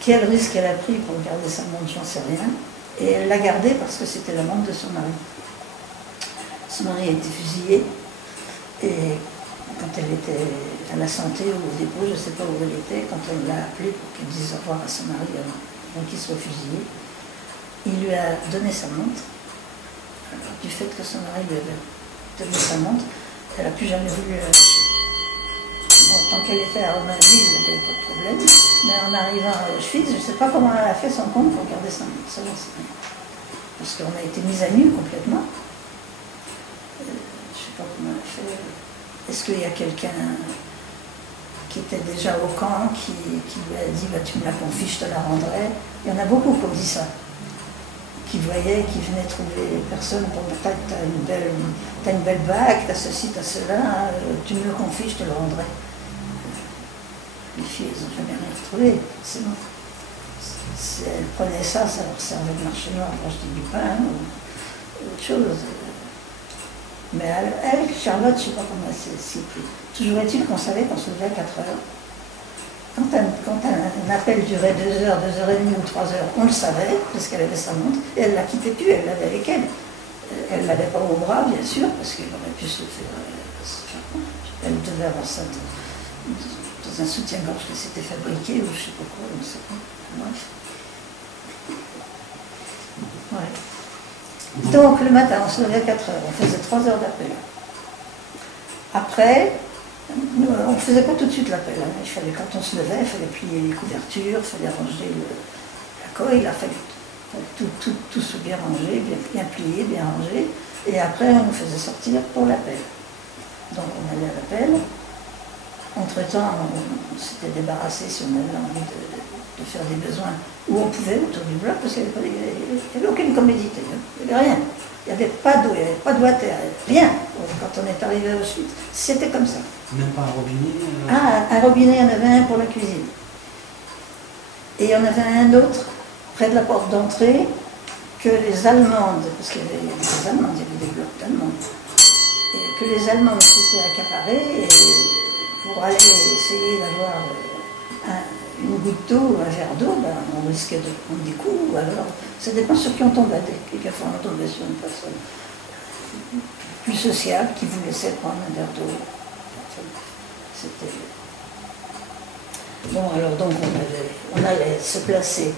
Quel risque elle a pris pour garder sa montre, j'en sais rien. Et elle l'a gardée parce que c'était la montre de son mari. Son mari a été fusillé. Et quand elle était à la santé ou au dépôt, je ne sais pas où elle était, quand on l'a appelée pour qu'elle dise au revoir à son mari avant qu'il soit fusillé, il lui a donné sa montre. Alors, du fait que son mari lui avait donné sa montre, elle n'a plus jamais voulu la lâcher. Bon, tant qu'elle était à Romainville, il n'y avait pas de problème. Mais en arrivant à Auschwitz, je ne sais pas comment elle a fait son compte pour garder sa montre. Ça, j'en sais rien. Parce qu'on a été mis à nu complètement. Je ne sais pas comment elle a fait. Est-ce qu'il y a quelqu'un qui était déjà au camp qui lui a dit bah, tu me la confies, je te la rendrai? Il y en a beaucoup qui ont dit ça. Qui voyaient, qui venaient trouver personne pour dire t'as une belle bague, t'as ceci, t'as cela, tu me le confies, je te le rendrai. Les filles, elles n'ont jamais rien retrouvé, c'est bon. Si elles prenaient ça, ça leur servait de marché noir pour acheter du pain ou autre chose. Mais elle, Charlotte, je ne sais pas comment elle s'est pris. Toujours est-il qu'on savait qu'on se levait à 4 heures. Quand un appel durait 2 heures, 2 heures et demie ou 3 heures, on le savait, parce qu'elle avait sa montre, et elle ne la quittait plus, elle l'avait avec elle. Elle ne l'avait pas au bras, bien sûr, parce qu'elle aurait pu se le faire. Elle devait avoir ça dans un soutien-gorge qui s'était fabriqué, ou je ne sais pas quoi, on ne sait pas. Bref. Ouais. Donc le matin, on se levait à 4 heures, on faisait 3 heures d'appel. Après, on ne faisait pas tout de suite l'appel. Hein. Il fallait, quand on se levait, il fallait plier les couvertures, il fallait ranger la coille, il fallait tout se bien ranger, bien plié, bien rangé. Et après, on nous faisait sortir pour l'appel. Donc on allait à l'appel. Entre-temps, on s'était débarrassé si on avait envie de faire des besoins où on pouvait autour du bloc, parce qu'il n'y avait aucune commodité, il n'y avait rien. Il n'y avait pas d'eau, il n'y avait pas de water, rien. quand on est arrivé à Auschwitz, c'était comme ça. Même pas un robinet Ah, un robinet, il y en avait un pour la cuisine. Et il y en avait un autre près de la porte d'entrée que les Allemandes, parce qu'il y avait des Allemandes, il y avait des blocs d'Allemandes, et que les Allemandes s'étaient accaparés pour aller essayer d'avoir une goutte d'eau, un verre d'eau, ben, on risquait de prendre des coups, ou alors ça dépend de ceux qui ont tombé, quelquefois on tombait sur une personne plus sociable qui vous laissait prendre un verre d'eau. C'était... Bon, alors donc on allait se placer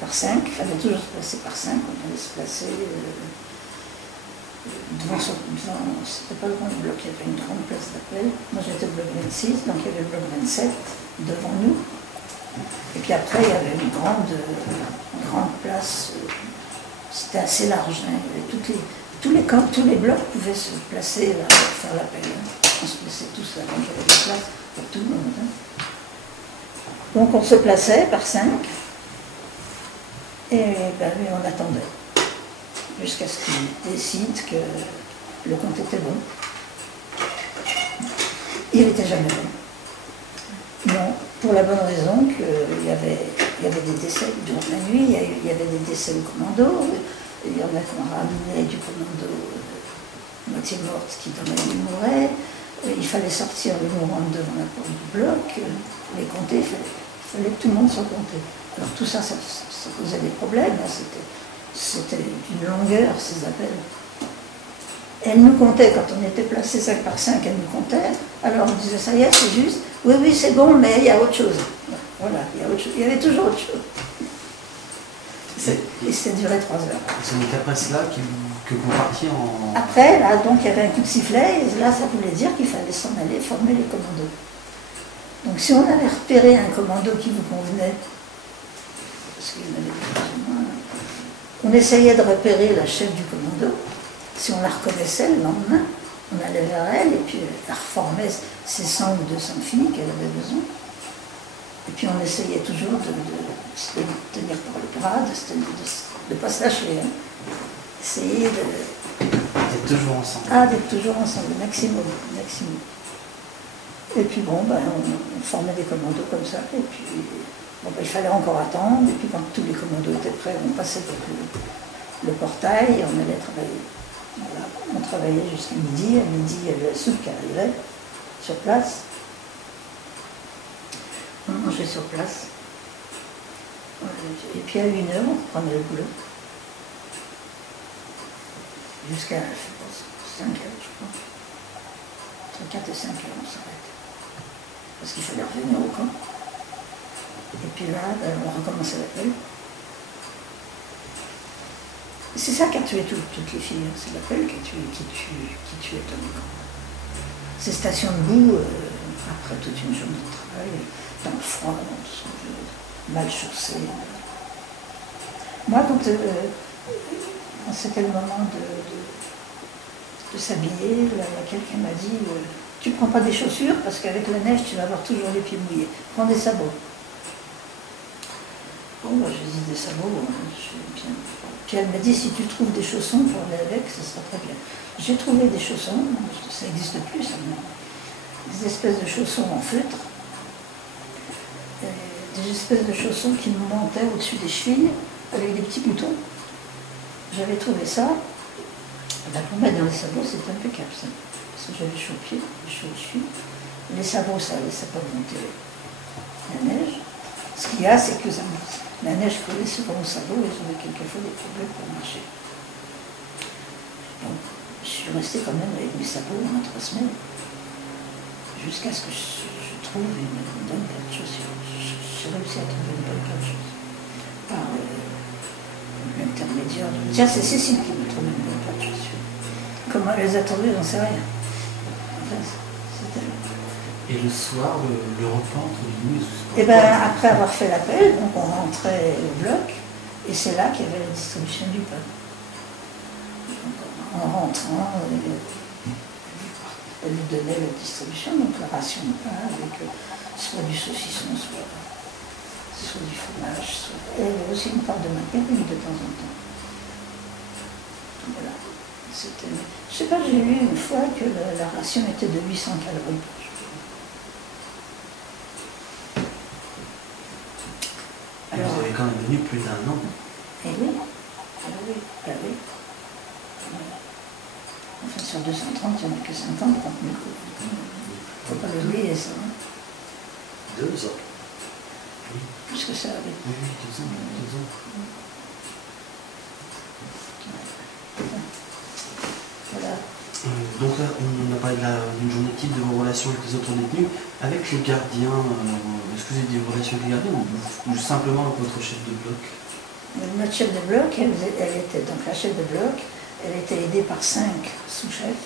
par 5, il fallait toujours se placer par 5, on allait se placer devant c'était pas le grand bloc, il y avait une grande place d'appel. Moi j'étais au bloc 26, donc il y avait le bloc 27 devant nous. Et puis après il y avait une grande place, c'était assez large, hein. Il y avait tous les camps, tous les blocs pouvaient se placer là pour faire l'appel. Hein. On se plaçait tous là, donc il y avait des places pour tout le monde. Hein. Donc on se plaçait par 5 et ben, on attendait jusqu'à ce qu'ils décident que le compte était bon. Il n'était jamais bon. Non, pour la bonne raison qu'il y avait des décès durant la nuit, il y avait des décès au commando, il y en a qui ont ramené du commando moitié morte qui dans la nuit mourait, il fallait sortir les mourants devant la porte du bloc, les compter, il fallait que tout le monde soit compté. Alors tout ça, ça posait des problèmes, hein. C'était d'une longueur, ces appels. Elle nous comptait, quand on était placé 5 par 5, elle nous comptait. Alors on disait, ça y est, c'est juste. Oui, oui, c'est bon, mais il y a autre chose. Voilà, il y avait toujours autre chose. Et ça durait 3 heures. C'est donc après cela que vous partiez en... Après, là, donc il y avait un coup de sifflet, et là, ça voulait dire qu'il fallait s'en aller former les commandos. Donc si on avait repéré un commando qui vous convenait, parce qu'il y en avait plus ou moins, on essayait de repérer la chef du commando. Si on la reconnaissait le lendemain, on allait vers elle et puis elle reformait ses 100 ou 200 filles qu'elle avait besoin. Et puis on essayait toujours de se tenir par le bras, de ne pas se lâcher. Hein. Essayer de... D'être toujours ensemble. Ah, d'être toujours ensemble, maximum. Et puis bon, ben, on formait des commandos comme ça. Et puis bon, ben, il fallait encore attendre. Et puis quand tous les commandos étaient prêts, on passait avec le portail et on allait travailler. Voilà. On travaillait jusqu'à midi. À midi, il y avait la soupe qui arrivait sur place. On mangeait sur place. Et puis à 1h, on reprenait le boulot. Jusqu'à, je pense, 5 heures, je pense. Entre 4 et 5 heures, on s'arrête. Parce qu'il fallait revenir au camp. Et puis là, ben, on recommençait l'appel. C'est ça qui a tué toutes les filles. Hein. C'est l'appel qui tuait Tom Camp. Ces stations de boue, après toute une journée de travail, dans le froid, dans tout son jeu, mal chaussé. Moi, quand c'était le moment de s'habiller, quelqu'un m'a dit tu prends pas des chaussures parce qu'avec la neige, tu vas avoir toujours les pieds mouillés. Prends des sabots. Bon, bah, j'ai dit des sabots, bien. Puis elle m'a dit si tu trouves des chaussons pour aller avec, ça sera très bien. J'ai trouvé des chaussons, ça n'existe plus, ça, des espèces de chaussons en feutre, des espèces de chaussons qui me montaient au-dessus des chevilles avec des petits boutons. J'avais trouvé ça. Ben, pour mettre dans les sabots, c'était impeccable ça. Parce que j'avais chaud aux pieds, chaud aux chevilles. Les sabots, ça ne laissait pas monter la neige. Ce qu'il y a, c'est que la neige collait souvent aux sabots et j'avais quelquefois des problèmes pour marcher. Donc, je suis restée quand même avec mes sabots pendant 3 semaines. Jusqu'à ce que je trouve une bonne paire de chaussures. J'ai réussi à trouver une bonne paire de chaussures. Par l'intermédiaire de... Tiens, c'est Cécile qui m'a trouvé une bonne paire de chaussures. Comment elle les a trouvées, j'en sais rien. Enfin, c'était... Et le soir, le repas entre guillemets. Et bien après avoir fait l'appel, donc on rentrait au bloc, et c'est là qu'il y avait la distribution du pain. Donc, en rentrant, elle nous donnait la distribution, donc la ration de pain avec soit du saucisson, soit du fromage, elle avait aussi une part de margarine de temps en temps. Donc, voilà. Je sais pas, j'ai lu une fois que la ration était de 800 calories par jour. Et vous avez quand même tenu plus d'un an. Eh oui, ah oui, ah oui. Enfin, sur 230, il n'y en a que 50, 30 000 coups. Il ne faut pas l'oublier, ça. Hein. 2 ans. Plus que ça, oui. Oui, 2 ans. 2 ans. Voilà. Donc là, on a parlé d'une journée type de vos relations avec les autres détenus. Avec le gardien, est-ce que vous avez des relations avec les gardiens ou simplement avec votre chef de bloc? Notre chef de bloc, elle était donc la chef de bloc, elle était aidée par 5 sous-chefs.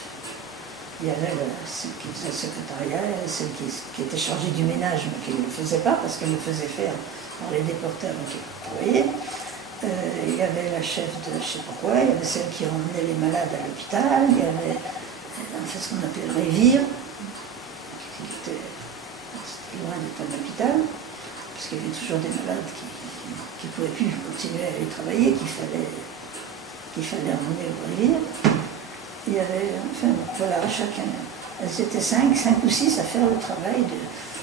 Il y avait celle qui faisait le secrétariat, celle qui était chargée du ménage, mais qui ne le faisait pas parce qu'elle le faisait faire par les déporteurs qui travaillaient. Il y avait la chef de je ne sais pas quoi, il y avait celle qui emmenait les malades à l'hôpital, il y avait ce qu'on appelait le révire, qui était loin d'être un hôpital, parce qu'il y avait toujours des malades qui ne pouvaient plus continuer à aller travailler, qu'il fallait emmener au révire. Il y avait, enfin, voilà, chacun. Elles étaient 5 ou 6 à faire le travail.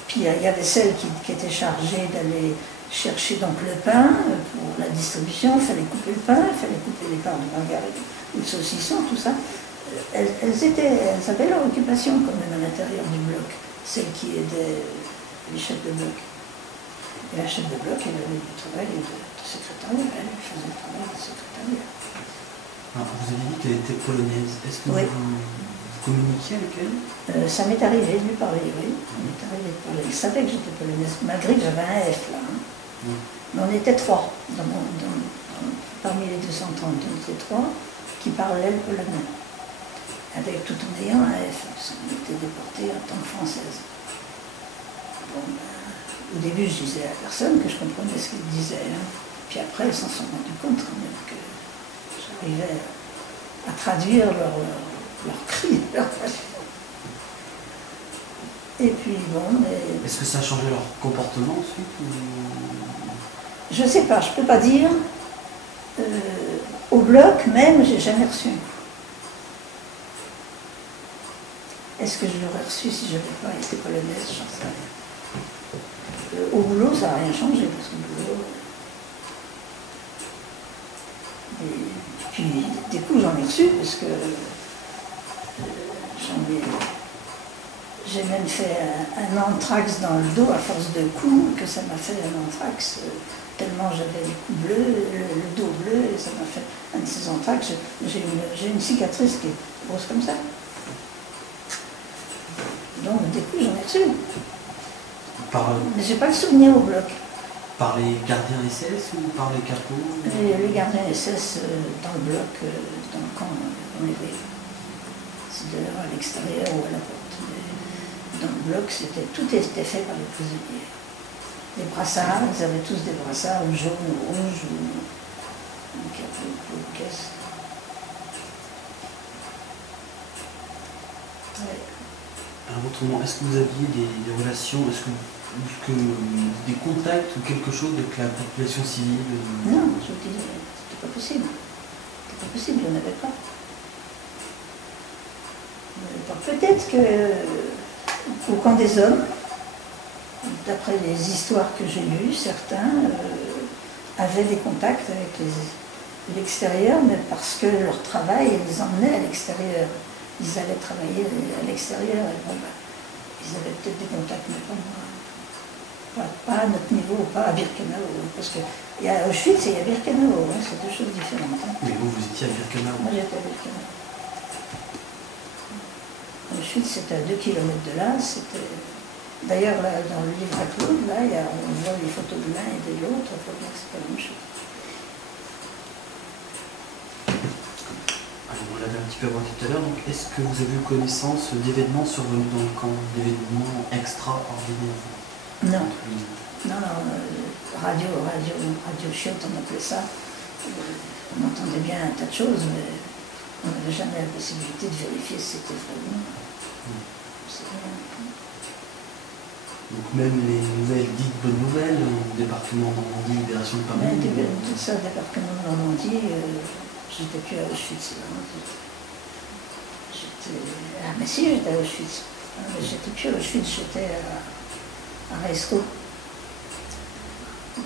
Puis il y avait celle qui était chargée d'aller chercher donc le pain pour la distribution. Il fallait couper le pain, il fallait couper les parts de margarine ou de saucisson, tout ça. Elles avaient leur occupation quand même à l'intérieur du bloc, celles qui aidaient les chefs de bloc. Et la chef de bloc, elle avait du travail de secrétariat, elle faisait le travail de secrétariat. Alors, vous avez dit qu'elle était polonaise. Est-ce que oui. vous communiquiez avec elle? Ça m'est arrivé de lui parler, oui. Ça m'est arrivé de parler. Il savait que j'étais polonaise, malgré que j'avais un F là. Hein. Mais on était 3. Parmi les 230, on était 3 qui parlaient le polonais. Avec tout en ayant un F. Parce qu'on était déportés en tant que française. Bon, au début, je disais à personne que je comprenais ce qu'ils disaient. Hein. Puis après, ils s'en sont rendus compte quand même que j'arrivais à traduire leurs cris, leurs passions. Et puis bon, mais... Est-ce que ça a changé leur comportement ensuite ou... Je ne sais pas, je ne peux pas dire. Au bloc même, j'ai jamais reçu un coup. Est-ce que je l'aurais reçu si je n'avais pas été polonaise? J'en sais rien. Au boulot, ça n'a rien changé, parce qu'au boulot... Et puis, des coups, j'en ai reçu, parce que j'ai même fait un anthrax dans le dos à force de coups, que ça m'a fait un anthrax, tellement j'avais les coups bleus, le dos bleu, et ça m'a fait un de ces anthrax. J'ai une cicatrice qui est grosse comme ça. Donc, des coups, j'en ai reçu. Mais j'ai pas le souvenir au bloc. Par les gardiens SS ou par les capots? Les gardiens SS dans le bloc, dans le camp, on les voyait. C'est d'ailleurs à l'extérieur ou à la porte. Mais dans le bloc, tout était fait par les prisonniers. Les brassards, ils avaient tous des brassards jaunes ou rouges ou capot ou caisse. Ouais. Alors autrement, est-ce que vous aviez des relations, est-ce que des contacts ou quelque chose avec la population civile? Non, je vous dis, c'était pas possible. C'était pas possible, il n'y en avait pas. Peut-être qu'au camp des hommes, d'après les histoires que j'ai lues, certains avaient des contacts avec l'extérieur, mais parce que leur travail les emmenait à l'extérieur. Ils allaient travailler à l'extérieur et bon, ils avaient peut-être des contacts, mais pas moi. Pas à notre niveau, pas à Birkenau. Parce qu'il y a Auschwitz et il y a Birkenau, hein, c'est deux choses différentes. Hein. Mais vous étiez à Birkenau? Moi j'étais à Birkenau. Auschwitz c'était à 2 km de là. D'ailleurs, dans le livre à Claude, là, on voit les photos de l'un et de l'autre, on voit bien que c'est pas la même chose. Alors, on l'avait un petit peu abordé tout à l'heure, donc est-ce que vous avez eu connaissance d'événements survenus dans le camp, d'événements extraordinaires? Non. Non, radio chiotte, on appelait ça. On entendait bien un tas de choses, mais on n'avait jamais la possibilité de vérifier si c'était vraiment. Donc même les nouvelles dites bonnes nouvelles, débarquement de Normandie, libération de Paris. Tout ça, débarquement de Normandie, j'étais plus à Auschwitz. Ah, mais si, j'étais à Auschwitz. Ah, mais j'étais plus à Auschwitz, j'étais à Raisco.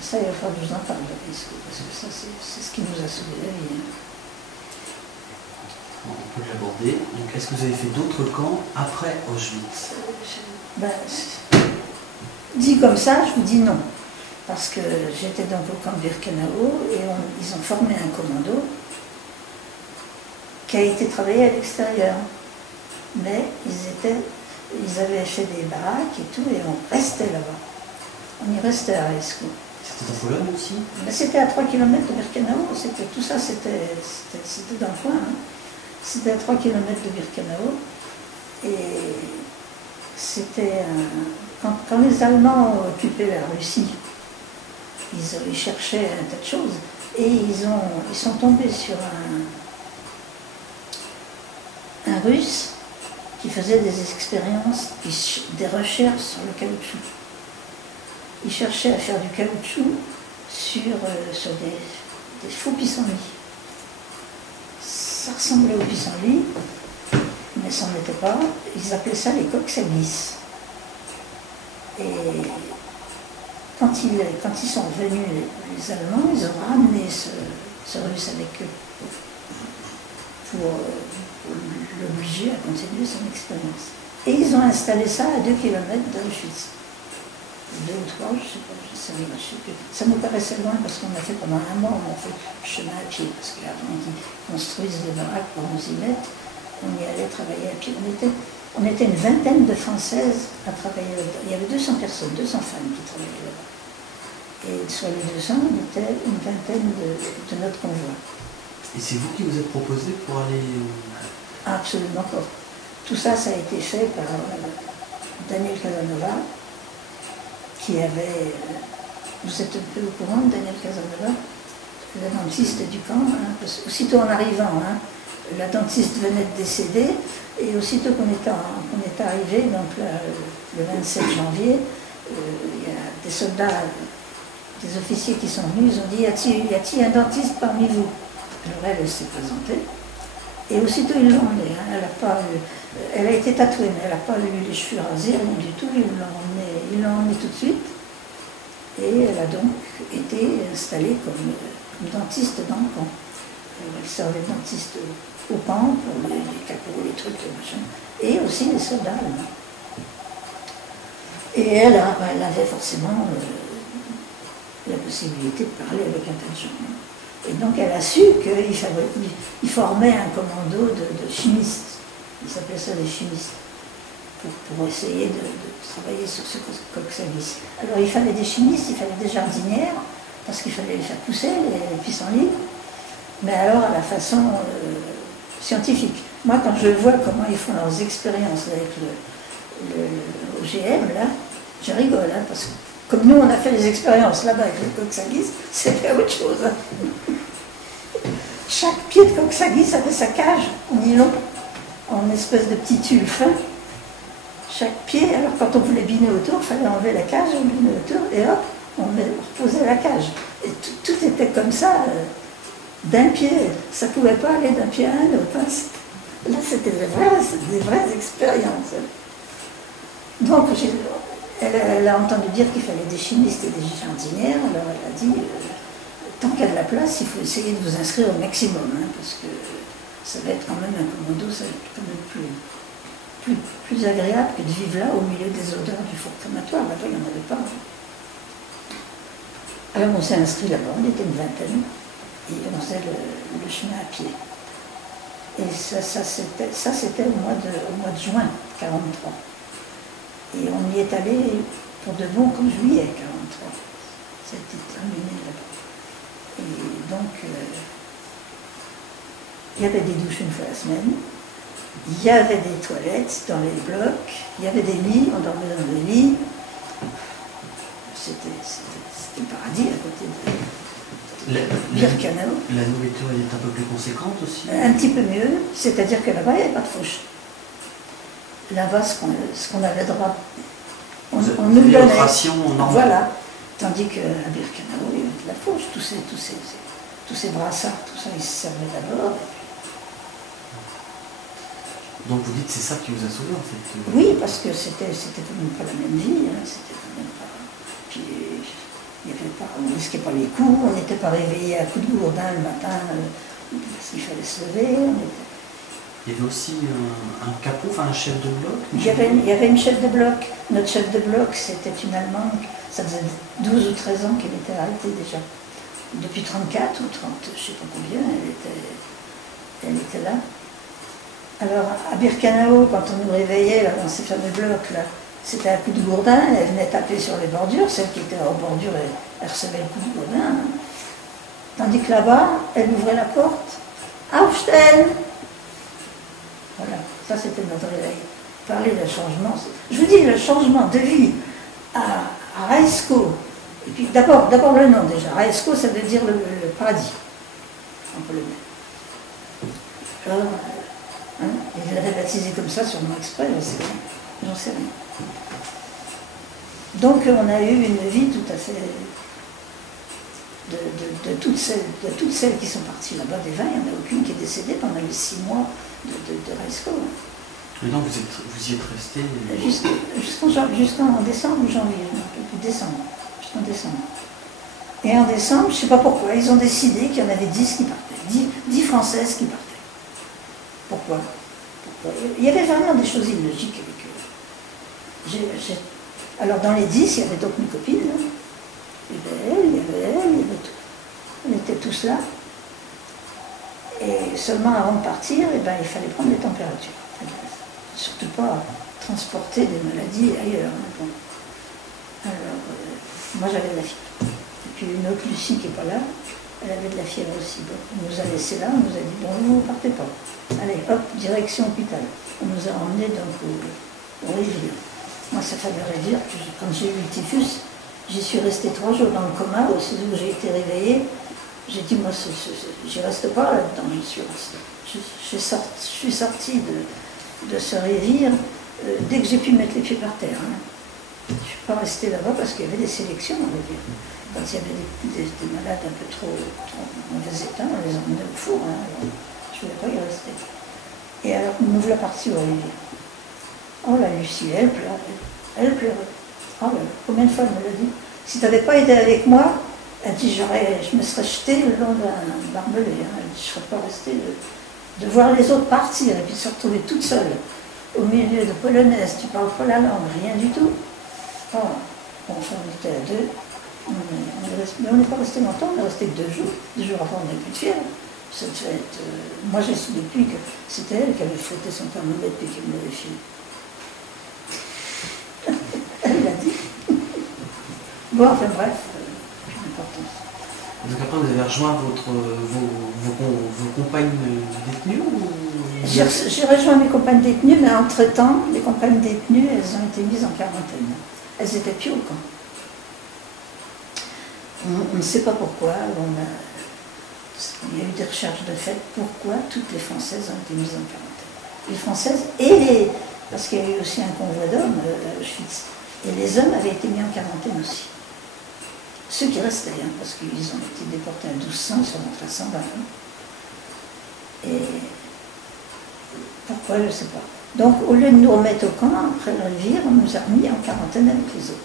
Ça, il va falloir que je vous en parle de Raisco, parce que ça, c'est ce qui nous a sauvé la vie. Hein. On peut l'aborder. Donc, est-ce que vous avez fait d'autres camps après Auschwitz? Ben, dit comme ça, je vous dis non. Parce que j'étais donc au camp de Birkenau et ils ont formé un commando qui a été travaillé à l'extérieur. Mais ils avaient fait des baraques et tout, et on restait là-bas. On y restait à Raisco. C'était en Pologne aussi? Mais c'était à 3 km de Birkenau. Tout ça, c'était dans le coin. Hein. C'était à 3 km de Birkenau. Et c'était quand les Allemands ont occupé la Russie, ils cherchaient un tas de choses. Et ils sont tombés sur un Russe qui faisait des expériences, des recherches sur le caoutchouc. Il cherchait à faire du caoutchouc sur des faux pissenlits. Ça ressemblait aux pissenlits, mais ça n'en était pas. Ils appelaient ça les coques à glisse. Et quand ils sont venus, les Allemands, ils ont ramené ce Russe avec eux pour l'obliger à continuer son expérience. Et ils ont installé ça à 2 km d'Auschwitz. 2 ou 3, je ne sais plus. Ça nous paraissait loin parce qu'on a fait pendant un mois, on a fait le chemin à pied, parce qu'avant qu'ils construisent des baraques pour nous y mettre, on y allait travailler à pied. On était une vingtaine de Françaises à travailler là-bas. Il y avait 200 personnes, 200 femmes qui travaillaient là-bas. Et sur les 200, on était une vingtaine de notre convoi. Et c'est vous qui vous êtes proposé pour aller... Absolument pas. Tout ça, ça a été fait par Daniel Casanova, qui avait... Vous êtes un peu au courant de Daniel Casanova, la dentiste du camp, hein, parce qu'aussitôt en arrivant, hein, la dentiste venait de décéder, et aussitôt qu'on est arrivé, donc le 27 janvier, il y a des soldats, des officiers qui sont venus, ils ont dit, y a-t-il un dentiste parmi vous? Alors elle s'est présentée, et aussitôt ils l'ont emmenée, hein, elle a été tatouée, mais elle n'a pas eu les cheveux rasés, rien du tout, ils l'ont emmenée tout de suite, et elle a donc été installée comme dentiste dans le camp. Elle servait de dentiste au camp pour les capots, les trucs, les machins, et aussi les soldats allemands. Et elle avait forcément la possibilité de parler avec un tas de gens. Et donc elle a su qu'il formait un commando de chimistes. Ils s'appelaient ça des chimistes. Pour essayer de travailler sur ce coxalis. Alors il fallait des chimistes, il fallait des jardinières, parce qu'il fallait les faire pousser, les pissenlits, mais alors à la façon scientifique. Moi, quand je vois comment ils font leurs expériences avec l'OGM, là, je rigole, hein, parce que comme nous, on a fait les expériences là-bas avec le coxalis, c'était autre chose. Hein. Chaque pied de coxalis avait sa cage en nylon, en espèce de petit tulle fin. Chaque pied, alors quand on voulait biner autour, il fallait enlever la cage, on binait autour, et hop, on reposait la cage. Et tout était comme ça, d'un pied. Ça ne pouvait pas aller d'un pied à un autre. Hein. Là, c'était des vraies expériences. Donc, elle a entendu dire qu'il fallait des chimistes et des jardinières, alors elle a dit, tant qu'il y a de la place, il faut essayer de vous inscrire au maximum, hein, parce que ça va être quand même un commando, ça va être quand même plus agréable que de vivre là au milieu des odeurs du four crématoire. Là-bas, il n'y en avait pas. Alors on s'est inscrit là-bas, on était une vingtaine, et on faisait le chemin à pied. Et ça c'était au mois de juin 1943. Et on y est allé pour de bon comme juillet 1943. Ça a été terminé là-bas. Et donc, il y avait des douches une fois la semaine. Il y avait des toilettes dans les blocs, il y avait des lits, on dormait dans des lits. C'était le paradis à côté de Birkenau. La nourriture elle est un peu plus conséquente aussi? Un petit peu mieux, c'est-à-dire que là-bas, il n'y avait pas de fauche. Là-bas, ce qu'on avait droit, on nous le donnait. Voilà. Tandis qu'à Birkenau, il y avait de la fauche, tous ces brassards, tout ça, ils se servaient d'abord. Donc vous dites que c'est ça qui vous a sauvé en fait. Oui, parce que c'était quand même pas la même vie, hein, c'était quand même pas... Puis, il y avait pas, on ne risquait pas les coups, on n'était pas réveillé à coups de gourdin le matin, parce qu'il fallait se lever. Il y avait aussi un capot, enfin un chef de bloc. Il y avait une chef de bloc. Notre chef de bloc, c'était une Allemande, ça faisait 12 ou 13 ans qu'elle était arrêtée déjà. Depuis 34 ou 30, je ne sais pas combien, elle était là. Alors, à Birkenau, quand on nous réveillait là, dans ces fameux blocs-là, c'était un coup de gourdin, elle venait taper sur les bordures, celle qui était en bordure, elle recevait le coup de gourdin. Hein. Tandis que là-bas, elle ouvrait la porte. Aufstehen! Voilà, ça c'était notre réveil. Parler de changement. Je vous dis, le changement de vie à Rajsko, et puis d'abord le nom déjà. Rajsko, ça veut dire le paradis, en polonais. Genre, hein, il l'avait baptisé comme ça, sûrement exprès, j'en sais rien. Donc on a eu une vie tout à fait... De toutes celles qui sont parties là-bas des 20, il n'y en a aucune qui est décédée pendant les 6 mois de Rajsko. Mais donc vous y êtes resté jusqu'en décembre ou janvier, décembre, jusqu'en décembre. Et en décembre, je ne sais pas pourquoi, ils ont décidé qu'il y en avait 10 qui partaient, 10 Françaises qui partaient. Pourquoi? Il y avait vraiment des choses illogiques avec eux. Alors dans les 10, il y avait donc mes copines, là. Il y avait elle, tout. On était tous là. Et seulement avant de partir, il fallait prendre les températures. Surtout pas transporter des maladies ailleurs. Bon. Alors, moi j'avais de la fièvre. Et puis une autre Lucie qui n'est pas là, elle avait de la fièvre aussi. Bon, on nous a laissé là, on nous a dit, bon, vous ne partez pas. Allez, hop, direction hôpital. On nous a emmenés donc au Rivière. Moi, ça fallait dire que quand j'ai eu le typhus, j'y suis restée 3 jours dans le coma, aussi où j'ai été réveillée. J'ai dit, moi, j'y reste pas là-dedans, je suis restée. Je suis sortie de ce révire dès que j'ai pu mettre les pieds par terre. Hein. Je ne suis pas restée là-bas parce qu'il y avait des sélections dans le révire. Quand il y avait des malades un peu trop mauvais état, on les emmenait au four. Hein, alors, je ne voulais pas y rester. Et alors, nous voilà partis au révire. Oh la Lucie, elle pleurait. Elle pleurait. Oh là, combien de fois elle me l'a dit? Si tu n'avais pas été avec moi, elle dit, je me serais jetée le long d'un barbelé. Hein. Elle dit, je ne serais pas restée de voir les autres partir et puis de se retrouver toute seule au milieu de polonaises, tu ne parles pas la langue, rien du tout. Oh, enfin, on était à 2. Mais on n'est pas resté longtemps, on est resté 2 jours. 2 jours après, on n'avait plus de fièvre. Cette fête, moi j'ai su depuis que c'était elle qui avait fouetté son thermomètre et qui me l'avait filé. Elle l'a dit. Bon, enfin bref, l'importance. Donc après, vous avez rejoint vos compagnes détenues ou... J'ai rejoint mes compagnes détenues, mais entre-temps, les compagnes détenues, elles ont été mises en quarantaine. Elles étaient plus au camp. On ne sait pas pourquoi, il y a eu des recherches de fait, pourquoi toutes les Françaises ont été mises en quarantaine. Les Françaises et parce qu'il y a eu aussi un convoi d'hommes à Auschwitz, et les hommes avaient été mis en quarantaine aussi. Ceux qui restaient, hein, parce qu'ils ont été déportés à 1200, ils sont rentrés à 120. Hein. Et pourquoi, je ne sais pas. Donc, au lieu de nous remettre au camp, après le rivière, on nous a remis en quarantaine avec les autres.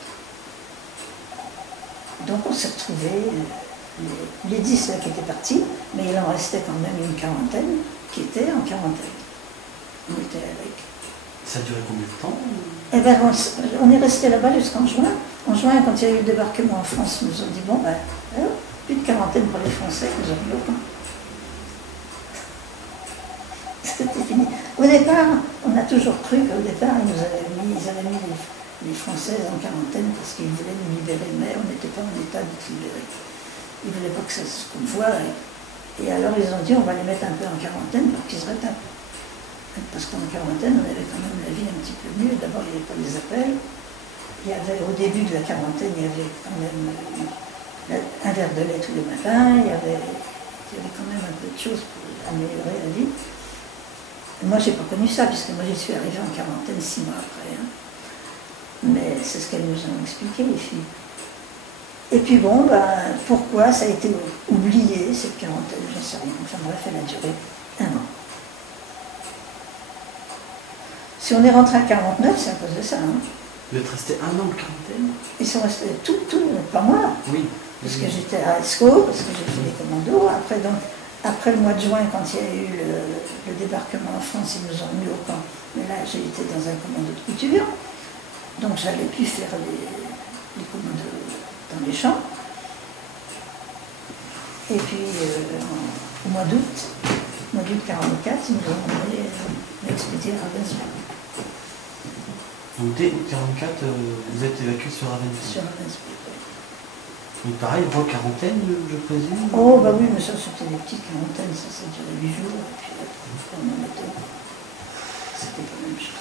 Donc, on s'est retrouvés, les 10 là qui étaient partis, mais il en restait quand même une quarantaine qui étaient en quarantaine. On était avec. Ça a duré combien de temps? Eh bien, on est resté là-bas jusqu'en juin. En juin, quand il y a eu le débarquement en France, ils nous ont dit, bon, ben, plus de quarantaine pour les Français, nous avons le camp. C'était fini. Au départ, on a toujours cru qu'au départ, ils avaient mis les Françaises en quarantaine parce qu'ils voulaient nous libérer, mais on n'était pas en état de se libérer. Ils ne voulaient pas que ça se voie. Et alors, ils ont dit, on va les mettre un peu en quarantaine pour qu'ils se rétabent. Parce qu'en quarantaine, on avait quand même la vie un petit peu mieux. D'abord, il n'y avait pas les appels. Il y avait, au début de la quarantaine, il y avait quand même un verre de lait tous les matins. Il y avait quand même un peu de choses pour améliorer la vie. Moi, je n'ai pas connu ça, puisque moi, j'y suis arrivée en quarantaine 6 mois après. Hein. Mais c'est ce qu'elles nous ont expliqué, les filles. Et puis bon, pourquoi ça a été oublié, cette quarantaine, j'en sais rien. Enfin bref, elle a duré 1 an. Si on est rentré à 49, c'est à cause de ça. Hein. Vous êtes resté un an en quarantaine? Ils sont restés pas moi. Oui. Parce que j'étais à ESCO, parce que j'ai fait les commandos. Après le mois de juin, quand il y a eu le débarquement en France, ils nous ont mis au camp. Mais là, j'ai été dans un commando de couture. Donc j'avais pu faire les commandos dans les champs. Et puis, au mois d'août 44, ils nous ont envoyé expédier à Ravensbrück. Donc dès août 44, vous êtes évacué sur Ravensbrück. Sur Ravensbrück, oui. Donc pareil, vos quarantaines, je présume? Oh, bah oui, mais ça, c'était des petites quarantaines, ça durait 8 jours, et puis après, on en était. C'était pas la même chose.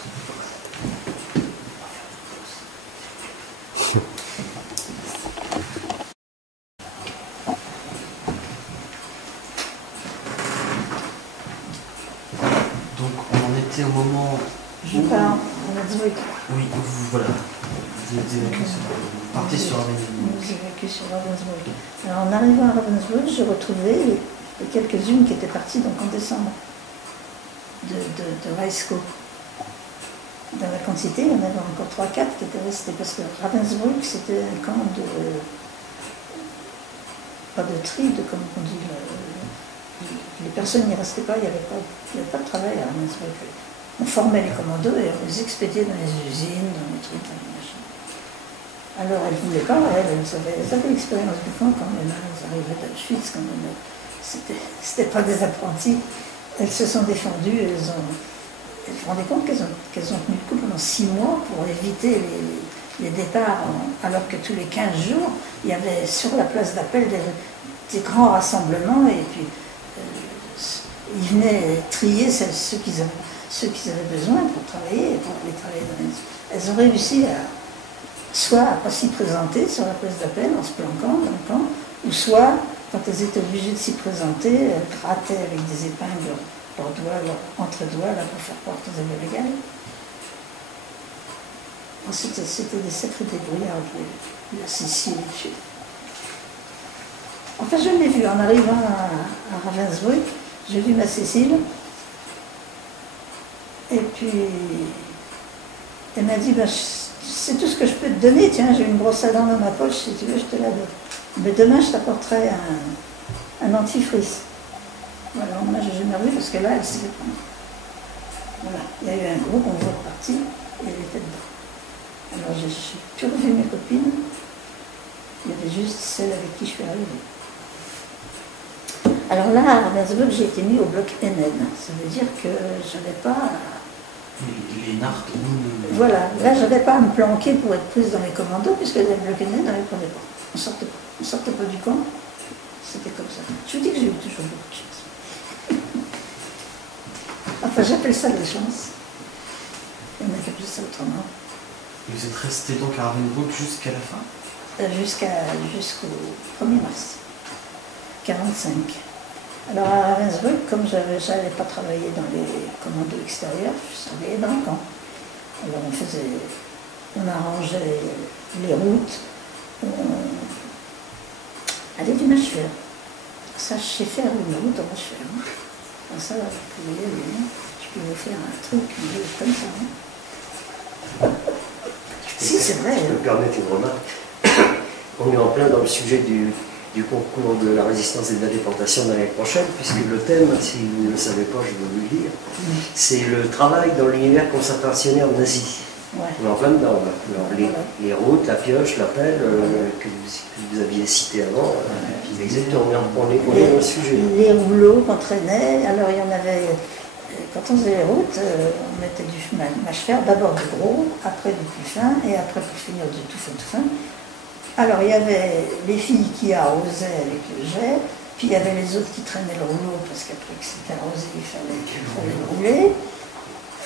Donc on en était au moment Je pars à Ravensbrück. Oui, voilà. Vous êtes évacué vous partez sur Ravensbrück. Nous évacués sur Ravensbrück. Alors en arrivant à Ravensbrück, j'ai retrouvé quelques-unes qui étaient parties donc en décembre de Reisko. Dans la quantité, il y en avait encore 3-4 qui étaient restés, parce que Ravensbrück, c'était un camp de... pas de tri, comme on dit. Les personnes n'y restaient pas, il n'y avait pas de travail à Ravensbrück. On formait les commandos et on les expédiait dans les usines, dans les trucs, dans les machins. Alors elles ne voulaient pas, elles avaient l'expérience du camp quand même, elles arrivaient d'Auschwitz quand même. C'était pas des apprentis. Elles se sont défendues, elles se rendaient compte qu'elles ont tenu le coup pendant 6 mois pour éviter les départs, alors que tous les 15 jours, il y avait sur la place d'Appel des grands rassemblements et puis ils venaient trier ceux qu'ils avaient besoin pour travailler, pour aller travailler dans les... Elles ont réussi soit à ne pas s'y présenter sur la place d'Appel en se planquant dans le camp, ou soit, quand elles étaient obligées de s'y présenter, elles grattaient avec des épingles leurs doigts, leurs entre-doigts, là, pour faire croire qu'elles avaient l'égal. Ensuite, c'était des sacrés débrouillards, la Sicile et puis... Enfin, je l'ai vu en arrivant à Ravensbrück, j'ai vu ma Cécile, et puis elle m'a dit, ben, c'est tout ce que je peux te donner, tiens, j'ai une brosse à dents dans ma poche, si tu veux, je te la donne. Mais demain, je t'apporterai un dentifrice. Voilà, moi, j'ai jamais revu, parce que là, elle s'est fait prendre. Voilà, il y a eu un gros convoi de parti, et elle était dedans. Alors, j'ai plus revu mes copines, il y avait juste celle avec qui je suis arrivée. Alors là, à Ravensbrück, j'ai été mis au bloc NN. Ça veut dire que je n'avais pas... Les narques, nous... Voilà, là, je n'avais pas à me planquer pour être prise dans les commandos, puisque les blocs NN, on ne les prenait pas. On ne sortait pas du camp. C'était comme ça. Je vous dis que j'ai eu toujours beaucoup de chance. Enfin, j'appelle ça la chance. Il y en a qui appellent ça autrement. Et vous êtes resté donc à Ravensbrück jusqu'à la fin? Jusqu'au 1er mars 1945. Alors à Ravensbrück, comme je n'allais pas travailler dans les commandos extérieurs, je travaillais dans le camp. Alors on arrangeait les routes, on allait du mâche-fer. Ça, je sais faire une route en mâche-fer. Hein. Alors ça, vous voyez, je peux vous faire un truc comme ça. Hein. Si, c'est vrai. Je peux me permettre une remarque. On est en plein dans le sujet du concours de la résistance et de la déportation de l'année prochaine, puisque le thème, si vous ne le savez pas, je vais vous le dire, c'est le travail dans l'univers concentrationnaire nazi. Ouais. On est en plein dedans. Alors, les routes, la pioche, la pelle, que vous aviez cité avant, exactement, on est dans le sujet. Les rouleaux qu'on traînait, alors il y en avait, quand on faisait les routes, on mettait du mâche-fer, d'abord du gros, après du plus fin, et après pour finir du tout fin. Alors il y avait les filles qui arrosaient avec le jet, puis il y avait les autres qui traînaient le rouleau, parce qu'après que c'était arrosé, il fallait le rouler.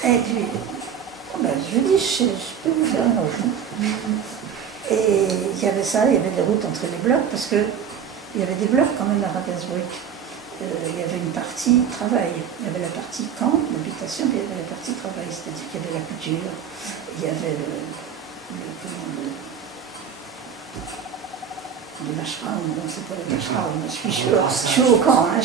Et puis, ben, je vous dis, je peux vous faire une autre. Et il y avait ça, il y avait des routes entre les blocs, parce qu'il y avait des blocs quand même à Ravensbrück. Il y avait une partie travail, il y avait la partie camp, l'habitation, puis il y avait la partie travail, c'est-à-dire qu'il y avait la couture, il y avait le mâchera, non, c'est pas le mâchera, je suis au camp. Hein,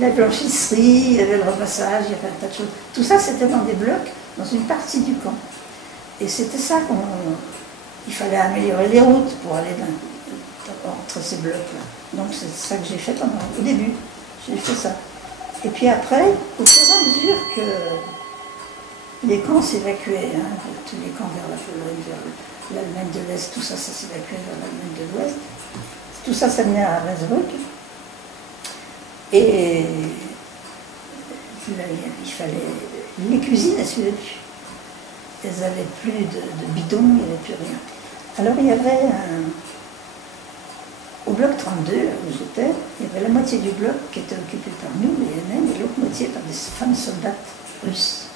la blanchisserie, il y avait le repassage, il y avait un tas de choses. Tout ça, c'était dans des blocs, dans une partie du camp. Et c'était ça il fallait améliorer les routes pour aller entre ces blocs-là. Donc c'est ça que j'ai fait au début. J'ai fait ça. Et puis après, au fur et à mesure que les camps s'évacuaient, hein, tous les camps vers la Pologne, vers l'Allemagne de l'Est, tout ça, ça s'évacuait vers l'Allemagne de l'Ouest. Tout ça, ça venait à Ravensbrück. Et il fallait... Les cuisines, elles suivaient plus. Elles n'avaient plus de bidon, il n'y avait plus rien. Alors il y avait au bloc 32, là où j'étais, il y avait la moitié du bloc qui était occupé par nous, les NN, et l'autre moitié par des femmes soldates russes,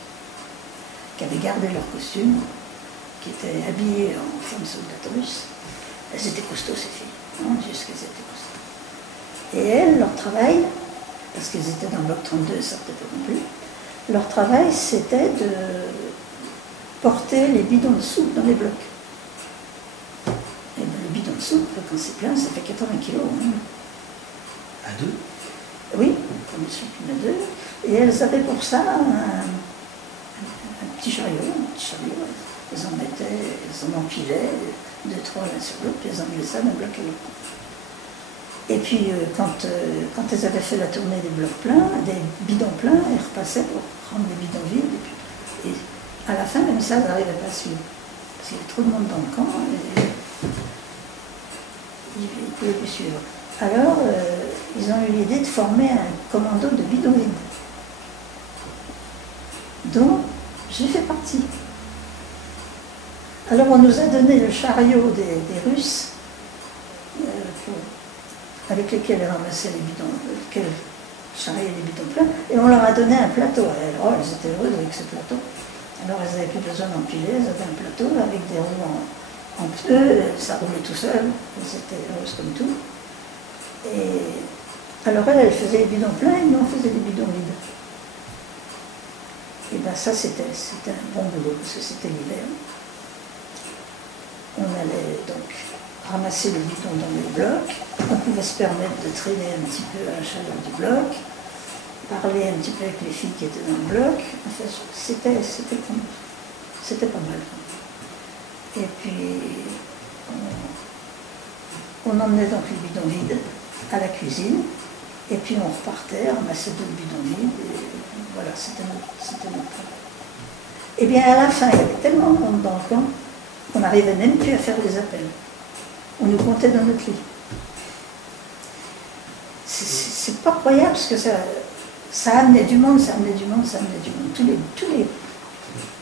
qui avaient gardé leur costume, qui étaient habillées en femmes soldates russes. Elles étaient costauds, ces filles. Mon Dieu, ce qu'elles étaient costauds. Et elles, leur travail, parce qu'elles étaient dans le bloc 32, elles ne sortaient pas non plus, leur travail, c'était de porter les bidons de soupe dans les blocs. Et bien, le bidon de soupe, quand c'est plein, ça fait 80 kilos. Hein. À deux? Oui, comme chacune à deux. Et elles avaient pour ça un petit chariot, Elles en mettaient, elles en empilaient, 2, 3 l'un sur l'autre, puis elles en mettaient ça d'un bloc à l'autre. Et puis, quand elles avaient fait la tournée des blocs pleins, des bidons pleins, elles repassaient pour prendre des bidons vides. Et à la fin, même ça, elles n'arrivaient pas à suivre. Parce qu'il y avait trop de monde dans le camp, et ils ne pouvaient plus suivre. Alors, ils ont eu l'idée de former un commando de bidons vides, dont j'ai fait partie. Alors, on nous a donné le chariot des Russes, avec lesquels elles ramassaient les bidons, lesquels charriaient les bidons pleins, et on leur a donné un plateau. Alors, elles étaient heureuses avec ce plateau. Alors, elles n'avaient plus besoin d'empiler, elles avaient un plateau avec des roues en pneus, ça roulait tout seul, elles étaient heureuses comme tout. Et alors, elles faisaient les bidons pleins, et nous, on faisait les bidons vides. Et bien, ça, c'était un bon boulot, parce que c'était l'hiver. On allait donc ramasser le bidon dans les blocs, on pouvait se permettre de traîner un petit peu à la chaleur du bloc, parler un petit peu avec les filles qui étaient dans le bloc, enfin, c'était pas mal. Et puis, on emmenait donc les bidons vides à la cuisine, et puis on repartait, ramassait d'autres bidons vides, et voilà, c'était notre travail. Et bien à la fin, il y avait tellement de monde dans le camp, qu'on n'arrivait même plus à faire des appels. On nous comptait dans notre lit. C'est pas croyable, parce que ça amenait du monde, ça amenait du monde.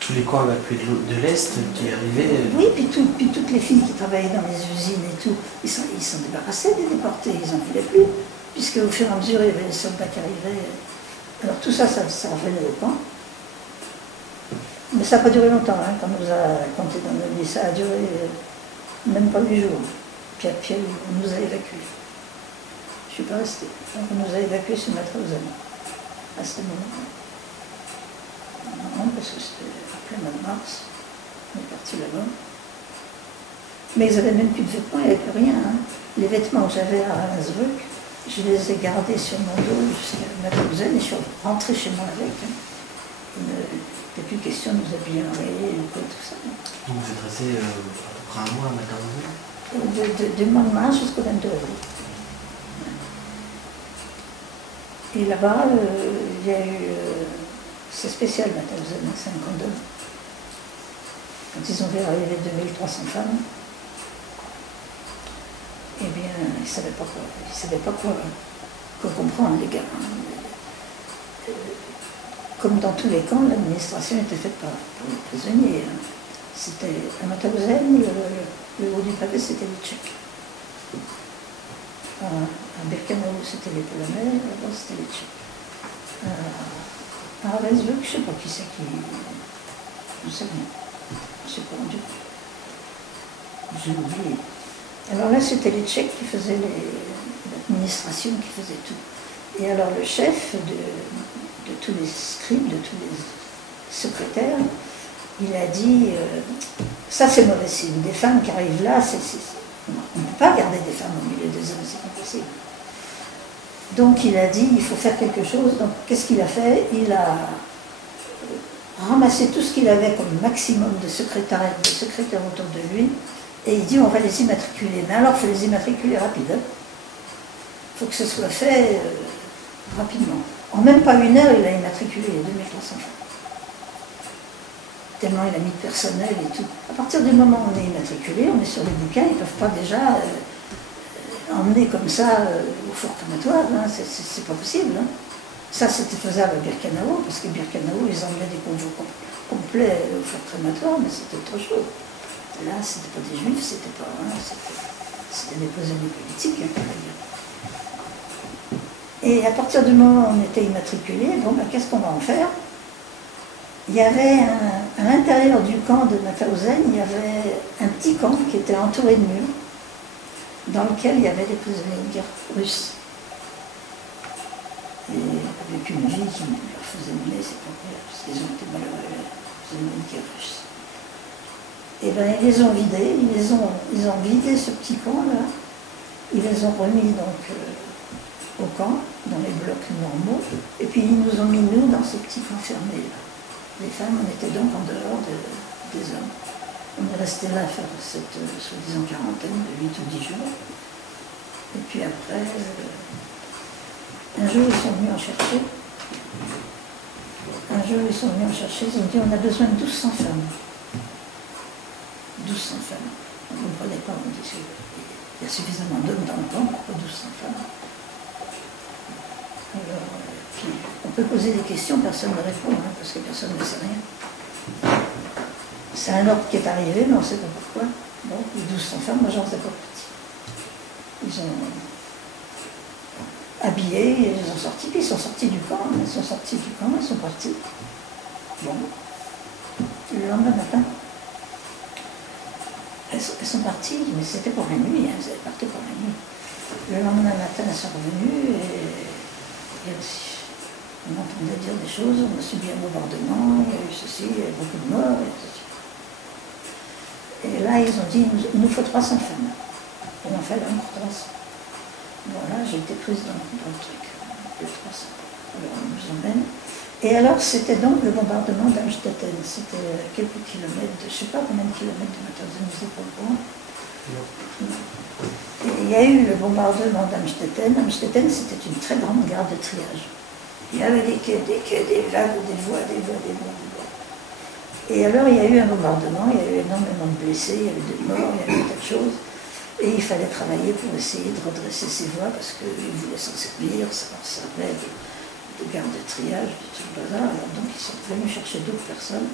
Tous les camps évacués de l'Est qui arrivaient. Oui, puis toutes les filles qui travaillaient dans les usines et tout, ils sont débarrassés des déportés, ils n'en voulaient plus, puisque au fur et à mesure, il y avait les soldats qui arrivaient. Alors tout ça revenait au camp. Mais ça n'a pas duré longtemps, hein, quand on nous a compté dans nos lits, ça a duré même pas 8 jours. Puis après, on nous a évacués. Je ne suis pas restée. Donc on nous a évacués sur Mauthausen, à ce moment-là. Non, parce que c'était après le mois de mars, on est parti là-bas. Mais ils n'avaient même plus de vêtements, il n'y avait plus rien. Hein. Les vêtements que j'avais à Ravensbrück, je les ai gardés sur mon dos jusqu'à Mauthausen et je suis rentrée chez moi avec. Hein. Il n'était plus question de nous habiller en rayé ou quoi, tout ça. Donc vous êtes resté à peu près un mois à Mauthausen? Du mois de mars jusqu'au 22 avril. Et là-bas, il y a eu... c'est spécial, Mauthausen, c'est un camp d'hommes. Quand ils ont vu arriver 2300 femmes, eh bien, ils ne savaient pas quoi comprendre, les gars. Comme dans tous les camps, l'administration était faite par les prisonniers. Hein. C'était à Mauthausen, le haut du pavé, c'était les Tchèques. À Birkenau, c'était les Polonais, là-bas, c'était les Tchèques. À Ravensbrück, je ne sais pas qui c'est qui... Je ne sais rien. Je ne sais pas rendu. J'ai oublié. Alors là, c'était les Tchèques qui faisaient l'administration, qui faisait tout. Et alors le chef de tous les scribes, de tous les secrétaires, il a dit ça c'est mauvais signe, des femmes qui arrivent là, on ne peut pas garder des femmes au milieu des hommes, c'est impossible. Donc il a dit, il faut faire quelque chose. Donc qu'est-ce qu'il a fait? Il a ramassé tout ce qu'il avait comme maximum de secrétaires autour de lui, et il dit, on va les immatriculer. Mais alors, il faut les immatriculer rapidement. Il faut que ce soit fait rapidement. En même pas une heure, il a immatriculé les 2300 femmes. Tellement il a mis de personnel et tout. À partir du moment où on est immatriculé, on est sur les bouquins, ils ne peuvent pas déjà emmener comme ça au fort crématoire, hein, c'est pas possible. Hein. Ça, c'était faisable à Birkenau, parce que Birkenau, ils emmenaient des convois complets au fort crématoire, mais c'était autre chose. Là, c'était pas des juifs, c'était pas. Hein, c'était des prisonniers politiques, hein, par exemple. Et à partir du moment où on était immatriculé, bon, ben, qu'est-ce qu'on va en faire? Il y avait à l'intérieur du camp de Mauthausen, il y avait un petit camp qui était entouré de murs, dans lequel il y avait des prisonniers de guerre russes. Et avec une vie qui leur faisait mener, c'est pas vrai, parce qu'ils ont été malheureux, les prisonniers de guerre russes. Et bien ils les ont vidés, ils ont vidé ce petit camp-là, ils les ont remis donc au camp, dans les blocs normaux, et puis ils nous ont mis nous dans ce petit camp fermé là. Les femmes, on était donc en dehors des hommes. On est resté là à faire cette soi-disant quarantaine de 8 ou 10 jours. Et puis après, un jour ils sont venus en chercher. Ils ont dit on a besoin de 1200 femmes. 1200 femmes. On ne comprenait pas, on dit il y a suffisamment d'hommes dans le camp, pourquoi 1200 femmes? Alors, puis, on peut poser des questions, personne ne répond, hein, parce que personne ne sait rien. C'est un ordre qui est arrivé, mais on ne sait pas pourquoi. Bon, les 1200 femmes, moi j'en faisais pas partie. Ils ont habillé, ils ont sorti, puis ils sont sortis du camp, ils sont partis. Bon, le lendemain matin, elles sont parties, mais c'était pour la nuit, hein, elles partaient pour la nuit. Le lendemain matin, elles sont revenues et on entendait dire des choses, on a subi un bombardement, il y a eu ceci, il y a eu beaucoup de morts, et ceci. Et là, ils ont dit, il nous faut 300 femmes. Il en fallait encore 300. Voilà, j'ai été prise dans le truc, de 300. Alors, on nous emmène. Et alors, c'était donc le bombardement d'Amstetten. C'était quelques kilomètres, je ne sais pas combien de kilomètres de Mauthausen, je ne sais pas le point. Et il y a eu le bombardement d'Amstetten. Amstetten, c'était une très grande gare de triage. Il y avait des quais, des vagues, des voies. Et alors, il y a eu un bombardement, il y a eu énormément de blessés, il y avait des morts, il y avait des tas de choses. Et il fallait travailler pour essayer de redresser ces voies parce qu'ils voulaient s'en servir, ça leur servait de gare de triage, de tout le bazar. Alors donc, ils sont venus chercher d'autres personnes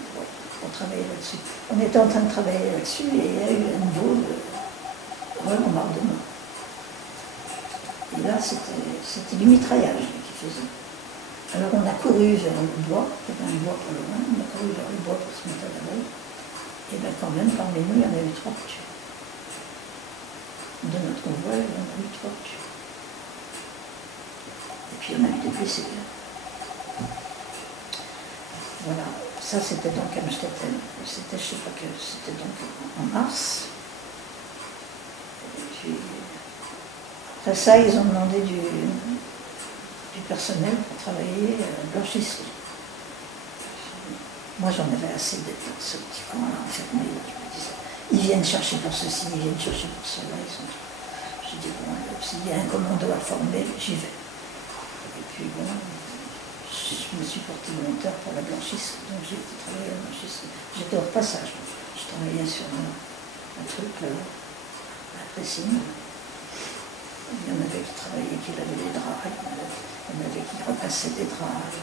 pour travailler là-dessus. On était en train de travailler là-dessus et il y a eu un nouveau bombardement. Et là, c'était du mitraillage qui faisait. Alors on a couru vers le bois, il y avait un bois pas loin, on a couru vers le bois pour se mettre à l'abri. Et bien quand même, parmi nous, il y en a eu 3 tués. De notre convoi, il y en a eu 3 tués. Et puis on a eu des blessés. Voilà, ça c'était donc à Amstetten. C'était, je ne sais pas quel, c'était donc en mars. Et puis, après ça, ils ont demandé du personnel pour travailler à la blanchisserie. Moi j'en avais assez d'être dans ce petit camp-là enfermé. Je me disais, ils viennent chercher pour ceci, ils viennent chercher pour cela. Je dis bon, s'il y a un commando à former, j'y vais. Et puis bon, je me suis porté volontaire pour la blanchisserie, donc j'ai été travailler à la blanchisserie. J'étais hors passage, je travaillais sur un truc là, à Pressing. Il y en avait qui travaillaient, qui lavaient les draps, il y en avait qui repassaient des draps.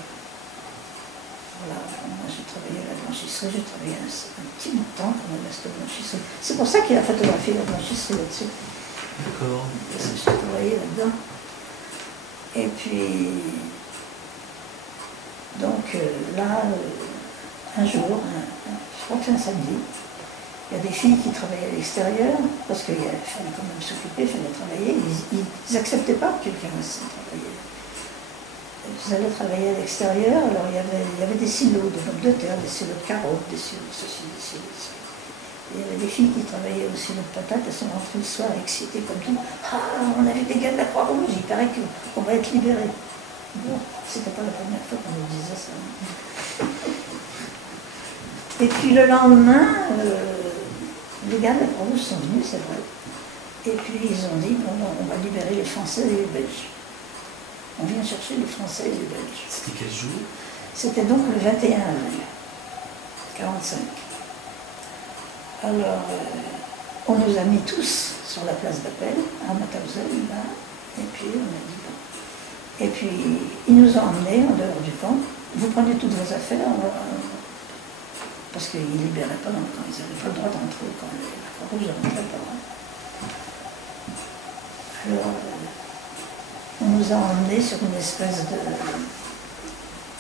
Voilà, moi j'ai travaillé à la blanchisserie, j'ai travaillé un petit bout de temps quand même à cette blanchisserie. C'est pour ça qu'il a photographié la blanchisserie là-dessus. D'accord. Parce que j'ai travaillé là-dedans. Et puis, donc là, un jour, je crois que c'est un samedi, il y a des filles qui travaillaient à l'extérieur, parce qu'il fallait quand même s'occuper, il fallait travailler. Ils n'acceptaient pas que quelqu'un reste sans travailler. Ils allaient travailler à l'extérieur, alors il y avait des silos de pommes de terre, des silos de carottes, des silos de ceci, des silos de cela. Il y avait des filles qui travaillaient aussi notre patate, elles sont rentrées le soir excitées comme tout. Ah, on a vu des gars de la Croix-Rouge, il paraît qu'on va être libérés. Bon, c'était pas la première fois qu'on nous disait ça. Et puis le lendemain, les gars de la Croix-Rouge sont venus, c'est vrai. Et puis ils ont dit, bon, on va libérer les Français et les Belges. On vient chercher les Français et les Belges. C'était quel jour? C'était donc le 21 avril 1945. Alors, on nous a mis tous sur la place d'appel, à Mauthausen, là, et puis on a dit bon. Et puis, ils nous ont emmenés en dehors du camp. Vous prenez toutes vos affaires, parce qu'ils ne libéraient pas dans le camp, ils n'avaient pas le droit d'entrer quand la Croix-Rouge ne rentrait pas. Alors, on nous a emmenés sur une espèce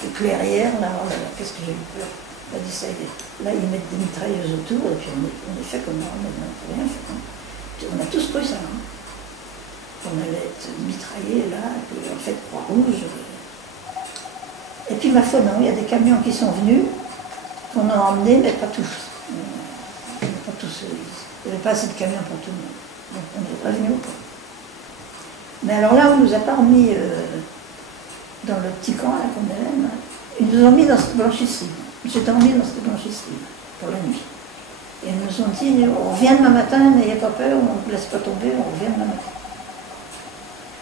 de clairière, là, oh là là, qu'est-ce que j'ai eu peur. On a dit ça y est. Là, ils mettent des mitrailleuses autour, et puis on est fait comme on n'a rien fait. Hein. On a tous cru ça. Hein. On allait être mitraillés, là, et puis en fait, Croix-Rouge. Et puis, ma foi, non, il y a des camions qui sont venus, qu'on a emmenés, mais pas tous. Pas tous. Il n'y avait pas assez de camions pour tout le monde. Donc, on est revenus au camp. Mais alors là, on ne nous a pas remis dans le petit camp là qu'on aime. Ils nous ont mis dans cette blanchisserie. J'étais emmené dans cette blanchisserie pour la nuit. Et ils nous ont dit, on revient demain matin, n'ayez pas peur, on ne vous laisse pas tomber, on revient demain matin.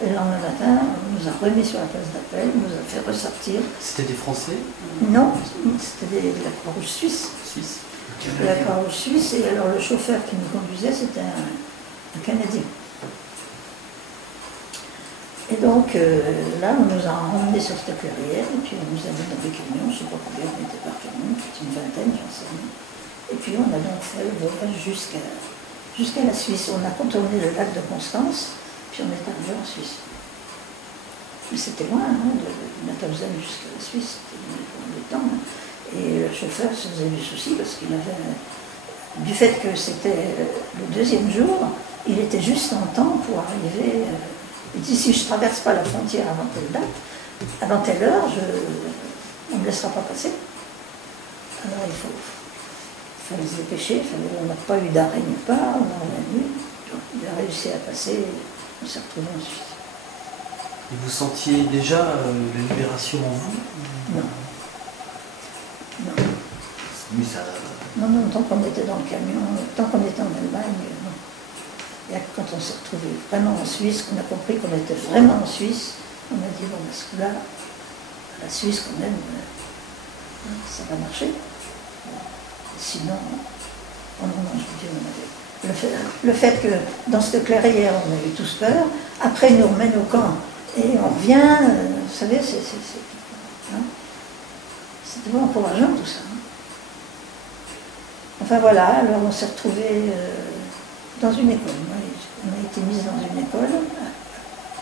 Et le lendemain matin, on nous a remis sur la place d'appel, on nous a fait ressortir. C'était des Français? Non, c'était de la Croix-Rouge suisse. Suisse. De la Croix-Rouge suisse, et alors le chauffeur qui nous conduisait, c'était un Canadien. Et donc là, on nous a emmenés sur cette clairière, et puis on nous a mis dans des camions, je ne sais pas combien on était par camion, peut-être une vingtaine, j'en sais rien. Et puis on a donc fait le voyage jusqu'à la Suisse. On a contourné le lac de Constance, puis on est arrivé en Suisse. Mais c'était loin, hein, de Mauthausen jusqu'à la Suisse, c'était loin de temps. Hein. Et le chauffeur se faisait du souci parce qu'il avait, du fait que c'était le deuxième jour, il était juste en temps pour arriver. Il dit, si je ne traverse pas la frontière avant telle date, avant telle heure, on ne me laissera pas passer. Alors il fallait se dépêcher, on n'a pas eu d'arrêt nulle part, on a rien eu. Donc il a réussi à passer, on s'est retrouvé en Suisse. Et vous sentiez déjà la libération en vous? Non. Non. Mais ça... Non, tant qu'on était dans le camion, tant qu'on était en Allemagne, non. Et quand on s'est retrouvé vraiment en Suisse, qu'on a compris qu'on était vraiment en Suisse, on a dit, bon, parce que là, la Suisse, quand même, ça va marcher. Sinon, oh non, je vous dis, on avait... Le fait que dans cette clairière, on avait tous peur, après, ils nous remènent au camp, et on revient, vous savez, hein, c'était vraiment encourageant tout ça. Hein. Enfin voilà, alors on s'est retrouvés dans une école. On a été mis dans une école,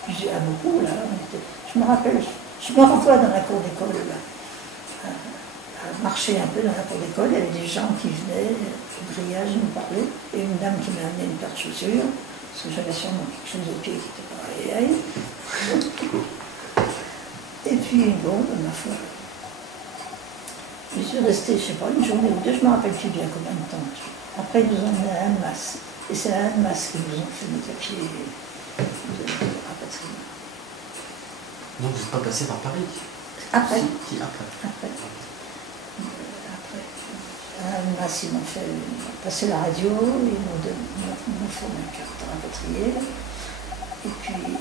à beaucoup là. Je me rappelle, je me renvoie dans la cour d'école là, à marcher un peu dans la cour d'école. Il y avait des gens qui venaient au grillage nous parler, et une dame qui m'a amené une paire de chaussures, parce que j'avais sûrement quelque chose au pied qui n'était pas réel. Et puis bon, ma foi. Je suis restée, je ne sais pas, une journée ou deux, je ne me rappelle plus bien combien de temps. Après, ils nous ont emmenés à Annemasse. Et c'est à Annemasse qu'ils nous ont fait nos papiers de rapatriement. Donc vous n'êtes pas passé par Paris? Après. Si, après. Après. À Annemasse, ils m'ont fait passer la radio, ils m'ont fait ma carte rapatriée. Et puis,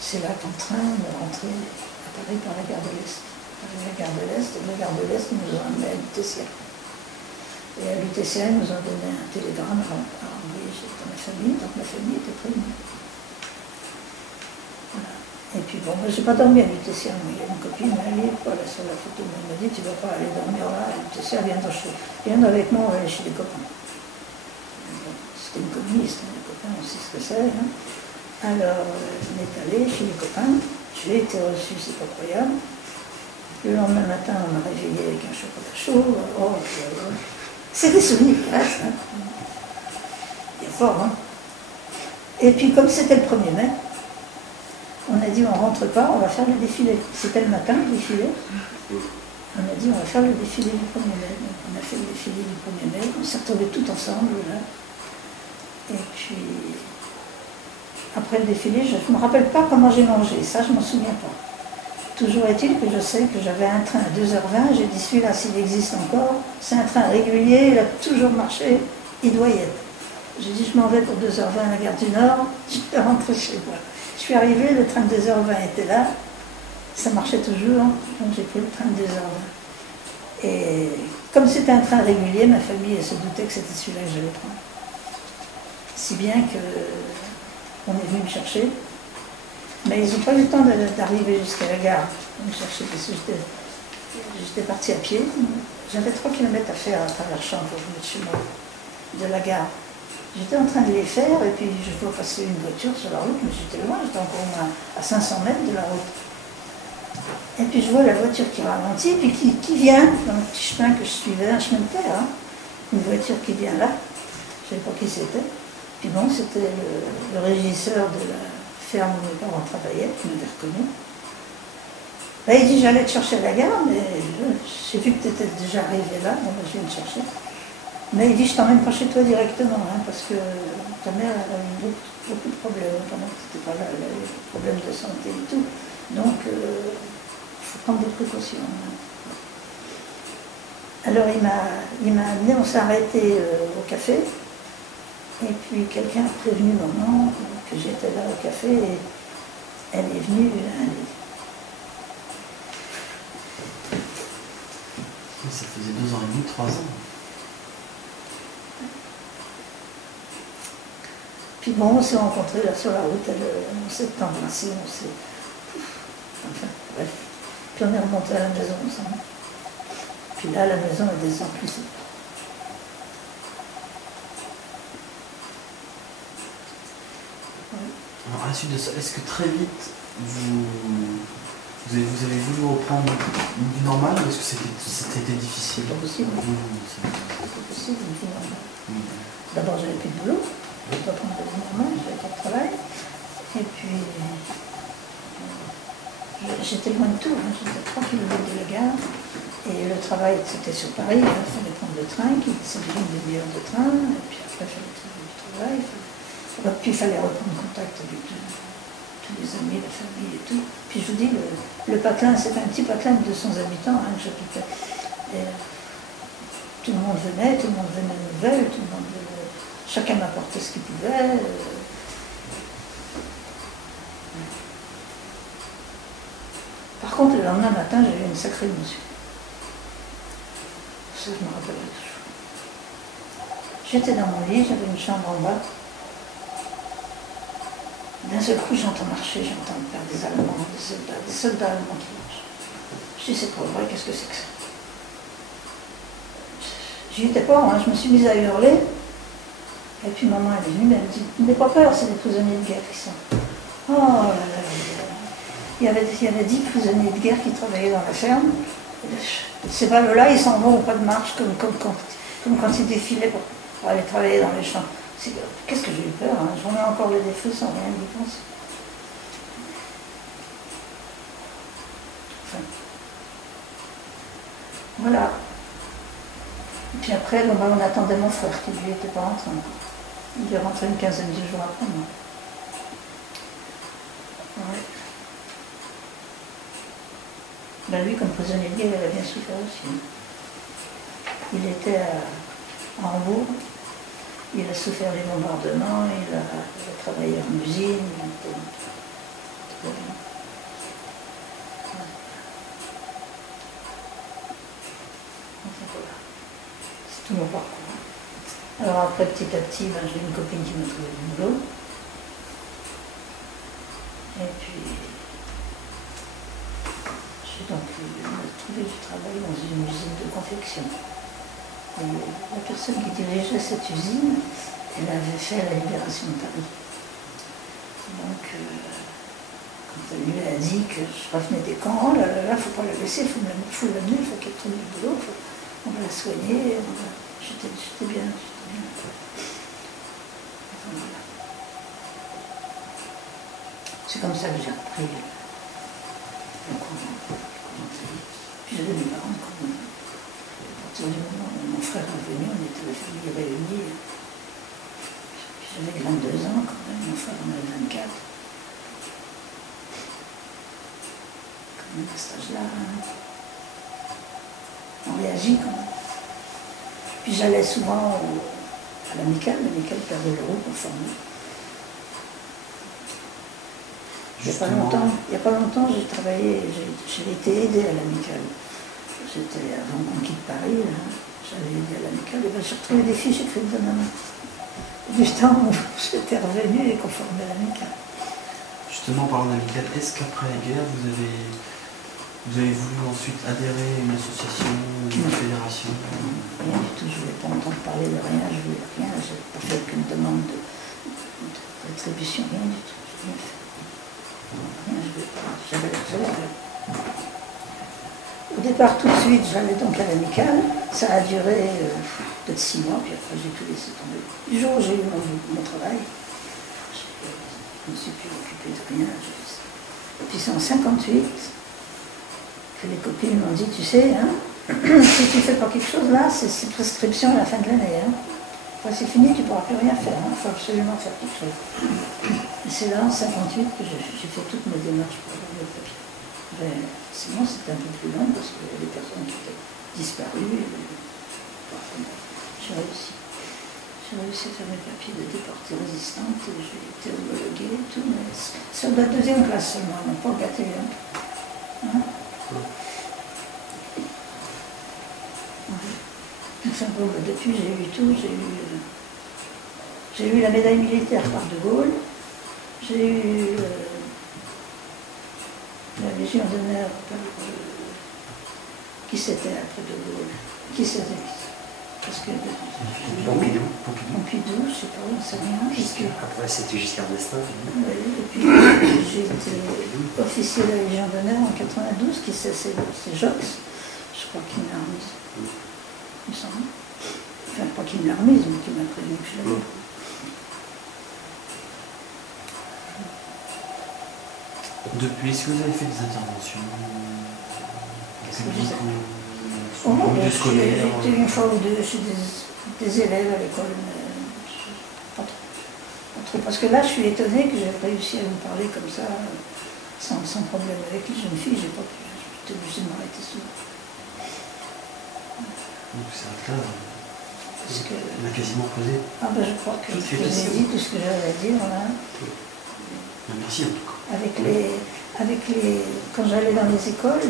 c'est là qu'en train de rentrer à Paris par la gare de l'Est. La gare de l'Est, et la gare de l'Est nous ont amenés à l'UTCA. Et à l'UTCA, ils nous ont donné un télégramme à envoyer dans ma famille, donc ma famille était prévenue. Voilà. Et puis bon, moi j'ai pas dormi à l'UTCA, mais il y a une copine, elle est voilà, sur la photo, elle m'a dit, tu ne vas pas aller dormir là, à l'UTCA, viens avec moi, on va aller chez des copains. Bon, c'était une communiste, hein, les copains, on sait ce que c'est. Hein. Alors, on est allé chez les copains, j'ai été reçue, c'est pas croyable. Le lendemain matin, on m'a réveillée avec un chocolat chaud. Oh, c'est des souvenirs qui restent. Hein. Il y a fort, hein. Et puis, comme c'était le 1er mai, on a dit on ne rentre pas, on va faire le défilé. C'était le matin, le défilé. on a dit on va faire le défilé du 1er mai. Donc on a fait le défilé du 1er mai, on s'est retrouvés tout ensemble là. Et puis après le défilé, je ne me rappelle pas comment j'ai mangé, ça je m'en souviens pas. Toujours est-il que je sais que j'avais un train à 2h20, j'ai dit celui-là s'il existe encore, c'est un train régulier, il a toujours marché, il doit y être. J'ai dit je m'en vais pour 2h20 à la gare du Nord, je vais rentrer chez moi. Je suis arrivée, le train de 2h20 était là, ça marchait toujours, donc j'ai pris le train de 2h20. Et comme c'était un train régulier, ma famille elle se doutait que c'était celui-là que j'allais prendre. Si bien qu'on est venu me chercher, mais ils n'ont pas eu le temps d'arriver jusqu'à la gare, me chercher, parce que j'étais partie à pied. J'avais 3 km à faire à travers champs pour venir de chez moi, de la gare. J'étais en train de les faire et puis je vois passer une voiture sur la route, mais j'étais loin, j'étais encore au moins à 500 mètres de la route. Et puis je vois la voiture qui ralentit, puis qui vient dans le petit chemin que je suivais, un chemin de terre, hein. Une voiture qui vient là, je ne savais pas qui c'était. Puis bon, c'était le régisseur de la ferme où mes parents travaillaient, qui m'avait reconnu. Là, il dit j'allais te chercher à la gare, mais j'ai vu que tu étais déjà arrivé là, donc je viens te chercher. Mais il dit je t'emmène pas chez toi directement, hein, parce que ta mère a eu beaucoup de problèmes pendant que tu n'étais pas là, elle a eu des problèmes de santé et tout. Donc, il faut prendre des précautions. Alors, il m'a amené, on s'est arrêté au café. Et puis, quelqu'un a prévenu maman que j'étais là au café et elle est venue. Ça faisait 2 ans et demi, 3 ans. Puis bon, on s'est rencontrés là sur la route, on s'est embrassés, on s'est... Enfin, bref. Puis on est remonté à la maison ensemble. Puis là, la maison est des ans plus tard. Alors, à la suite de ça, est-ce que très vite, vous avez voulu reprendre du normal ou est-ce que c'était difficile? C'est pas possible. C'est pas possible, une vie normale. D'abord, j'avais plus de boulot. Je ne pouvais pas prendre de vie normale, j'avais pas de travail. Et puis, j'étais loin de tout, hein. J'étais 3 km de la gare. Et le travail, c'était sur Paris, il fallait prendre le train, qui c'était une demi-heure de train, et puis après, il fallait trouver du travail. Puis il fallait reprendre contact avec tous les amis, la famille et tout. Puis je vous dis, le patelin, c'était un petit patelin de 200 habitants hein, que j'habitais. Tout le monde venait aux nouvelles, chacun m'apportait ce qu'il pouvait. Par contre, le lendemain matin, j'ai eu une sacrée émotion. Ça, je me rappellerai toujours. J'étais dans mon lit, j'avais une chambre en bas. D'un seul coup, j'entends marcher, j'entends faire des Allemands, des soldats allemands qui marchent. Je dis, c'est pas vrai, qu'est-ce que c'est que ça? J'y étais pas, hein, je me suis mise à hurler. Et puis maman elle est venue, elle me dit, n'aie pas peur, c'est des prisonniers de guerre qui sont. Oh là là, il y avait 10 prisonniers de guerre qui travaillaient dans la ferme. Ces ballots-là, ils s'en vont au pas de marche, comme quand ils défilaient pour aller travailler dans les champs. Qu'est-ce que j'ai eu peur, hein. J'en ai encore le défaut sans rien y penser. Enfin, voilà. Et puis après, on attendait mon frère qui lui était pas rentré encore. Il est rentré une quinzaine de jours après moi. Ouais. Ben lui, comme prisonnier de guerre, il a bien souffert aussi. Il était à Hambourg. Il a souffert des bombardements, il a travaillé en usine, il était très bien. Enfin voilà, c'est tout mon parcours. Alors après, petit à petit, j'ai une copine qui m'a trouvé du boulot. Et puis, j'ai donc trouvé du travail dans une usine de confection. Et la personne qui dirigeait cette usine, elle avait fait la libération de Paris. Donc, quand elle lui a dit que je revenais des camps, oh là là, il ne faut pas la laisser, il faut l'amener, il faut qu'elle trouve du boulot, on va la soigner, j'étais bien. Enfin, voilà. C'est comme ça que j'ai repris le courant de vie. Puis j'avais mes parents quand même. À partir du moment où mon frère est venu, on était la famille réunie. Puis j'avais 22 ans quand même, mon frère en avait 24. Quand même à cet âge-là, on réagit quand même. Puis j'allais souvent à l'amicale Père de l'Euro pour former. Il n'y a pas longtemps, j'ai travaillé, j'ai été aidée à l'amicale. J'étais avant qu'on quitte Paris, j'avais aidé à l'amicale, et ben, j'ai retrouvé des fiches écrites de ma main. Du temps où j'étais revenue et qu'on formait l'amicale. Justement, parlant d'amicale, est-ce qu'après la guerre, vous avez voulu ensuite adhérer à une association, une fédération? Rien du tout, je ne voulais pas entendre parler de rien, je voulais rien, je n'ai pas fait aucune demande de rétribution, rien du tout, je n'ai rien fait. Rien, je voulais pas, j'avais. Au départ, tout de suite, j'allais donc à l'amicale, ça a duré peut-être 6 mois, puis après j'ai tout laissé tomber. Du jour où j'ai eu mon travail, je ne me suis plus occupée de rien. Et puis c'est en 58 que les copines m'ont dit, tu sais, hein, si tu ne fais pas quelque chose là, c'est prescription à la fin de l'année. Hein. Après c'est fini, tu ne pourras plus rien faire, il faut absolument faire quelque chose. Et c'est là, en 58, que j'ai fait toutes mes démarches pour avoir le papier. Sinon c'était un peu plus long parce qu'il y avait des personnes qui étaient disparues. J'ai réussi. J'ai réussi à faire mes papiers de déportée résistante et j'ai été homologuée et tout, mais sur la 2e classe seulement, non pas le bataillon. Hein? Enfin bon, depuis j'ai eu tout, j'ai eu la médaille militaire par De Gaulle, j'ai eu la Légion d'honneur par qui c'était après De Gaulle, qui c'était, parce que Pompidou. Pompidou, je ne sais pas, on sait rien. Après c'était Giscard d'Estaing. Oui, et puis j'ai été officier de la Légion d'honneur en 92, qui c'est Jox, je crois qu'il me l'a remise. Il me semble. Enfin, pas qu'il me l'a remise, mais qu'il m'a prévenu que je l'avais. Depuis, est-ce que vous avez fait des interventions publiques ou Oh, milieu scolaire? j'ai été une fois ou deux chez des élèves à l'école, mais pas trop. Pas trop. Parce que là, je suis étonnée que j'ai réussi à vous parler comme ça, sans problème. Avec les jeunes filles, j'ai pas pu. J'étais obligée de m'arrêter souvent. Donc c'est un cas. Parce que, on a quasiment posé. ah ben je crois que Toutes les j'ai questions. dit tout ce que j'avais à dire là. Merci en tout cas. Quand j'allais dans les écoles,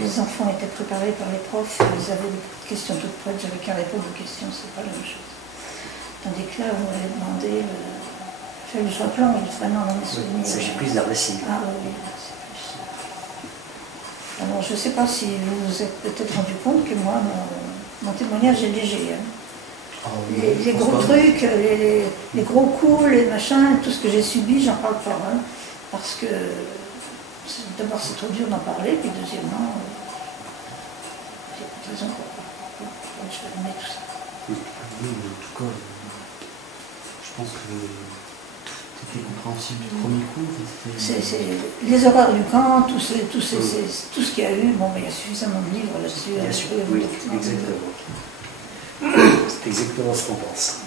les enfants étaient préparés par les profs, ils avaient des questions toutes prêtes, j'avais qu'à répondre aux questions, c'est pas la même chose. Tandis que là, vous m'avez demandé, faire le plan, il vraiment dans mes souvenirs. Il s'agit plus d'un récit. Ah oui, c'est plus. Alors je ne sais pas si vous vous êtes peut-être rendu compte que moi, mon témoignage est léger. Hein. Les gros trucs, les gros coups, les machins, tout ce que j'ai subi, j'en parle pas. Hein, parce que d'abord c'est trop dur d'en parler, puis deuxièmement, il n'y a pas de raison pourquoi je vais admettre tout ça. Oui, mais en tout cas, je pense que tout était compréhensible du premier coup. C'est les horreurs du camp, tout ce qu'il y a eu, bon, mais il y a suffisamment de livres là-dessus. Bien sûr, oui, exactement. C'est exactement ce qu'on pense.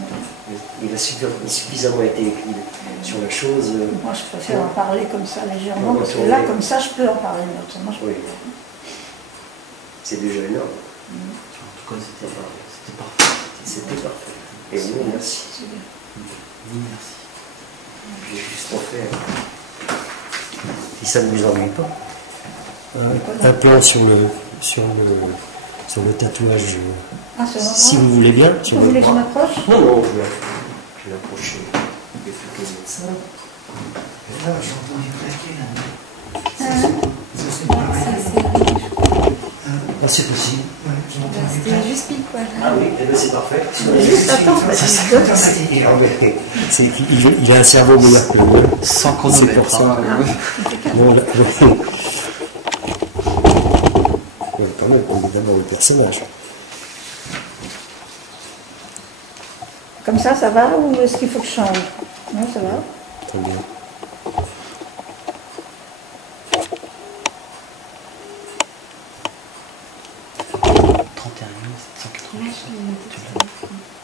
Il a suffisamment été écrit sur la chose. Moi, je préfère en parler comme ça légèrement, parce que là, comme ça, je peux en parler, mais autrement, je peux pas. C'est déjà énorme. En tout cas, c'était parfait. C'était parfait. Et nous, merci. Oui, merci. Puis juste pour faire, si ça ne vous ennuie pas, un plan sur le tatouage. Ah, si vous voulez bien. Vous voulez que je m'approche? Non, je vais approcher des photos de ça. Et là, j'ai entendu claquer là. Ça, c'est Ça, pareil. Ah, c'est possible. Ouais, j'ai entendu C'était claquer. juste pile poil. Ah oui, eh ben, c'est parfait. Juste attends, Il a un cerveau meilleur que le mien. Sans qu'on C'est pour ça. Bon, quand même, on est d'abord le personnage. Comme ça va ou est-ce qu'il faut que je change? Non, ça va. Très bien. 31 780. Ouais, je l'ai noté Tu tout l'as. à l'heure.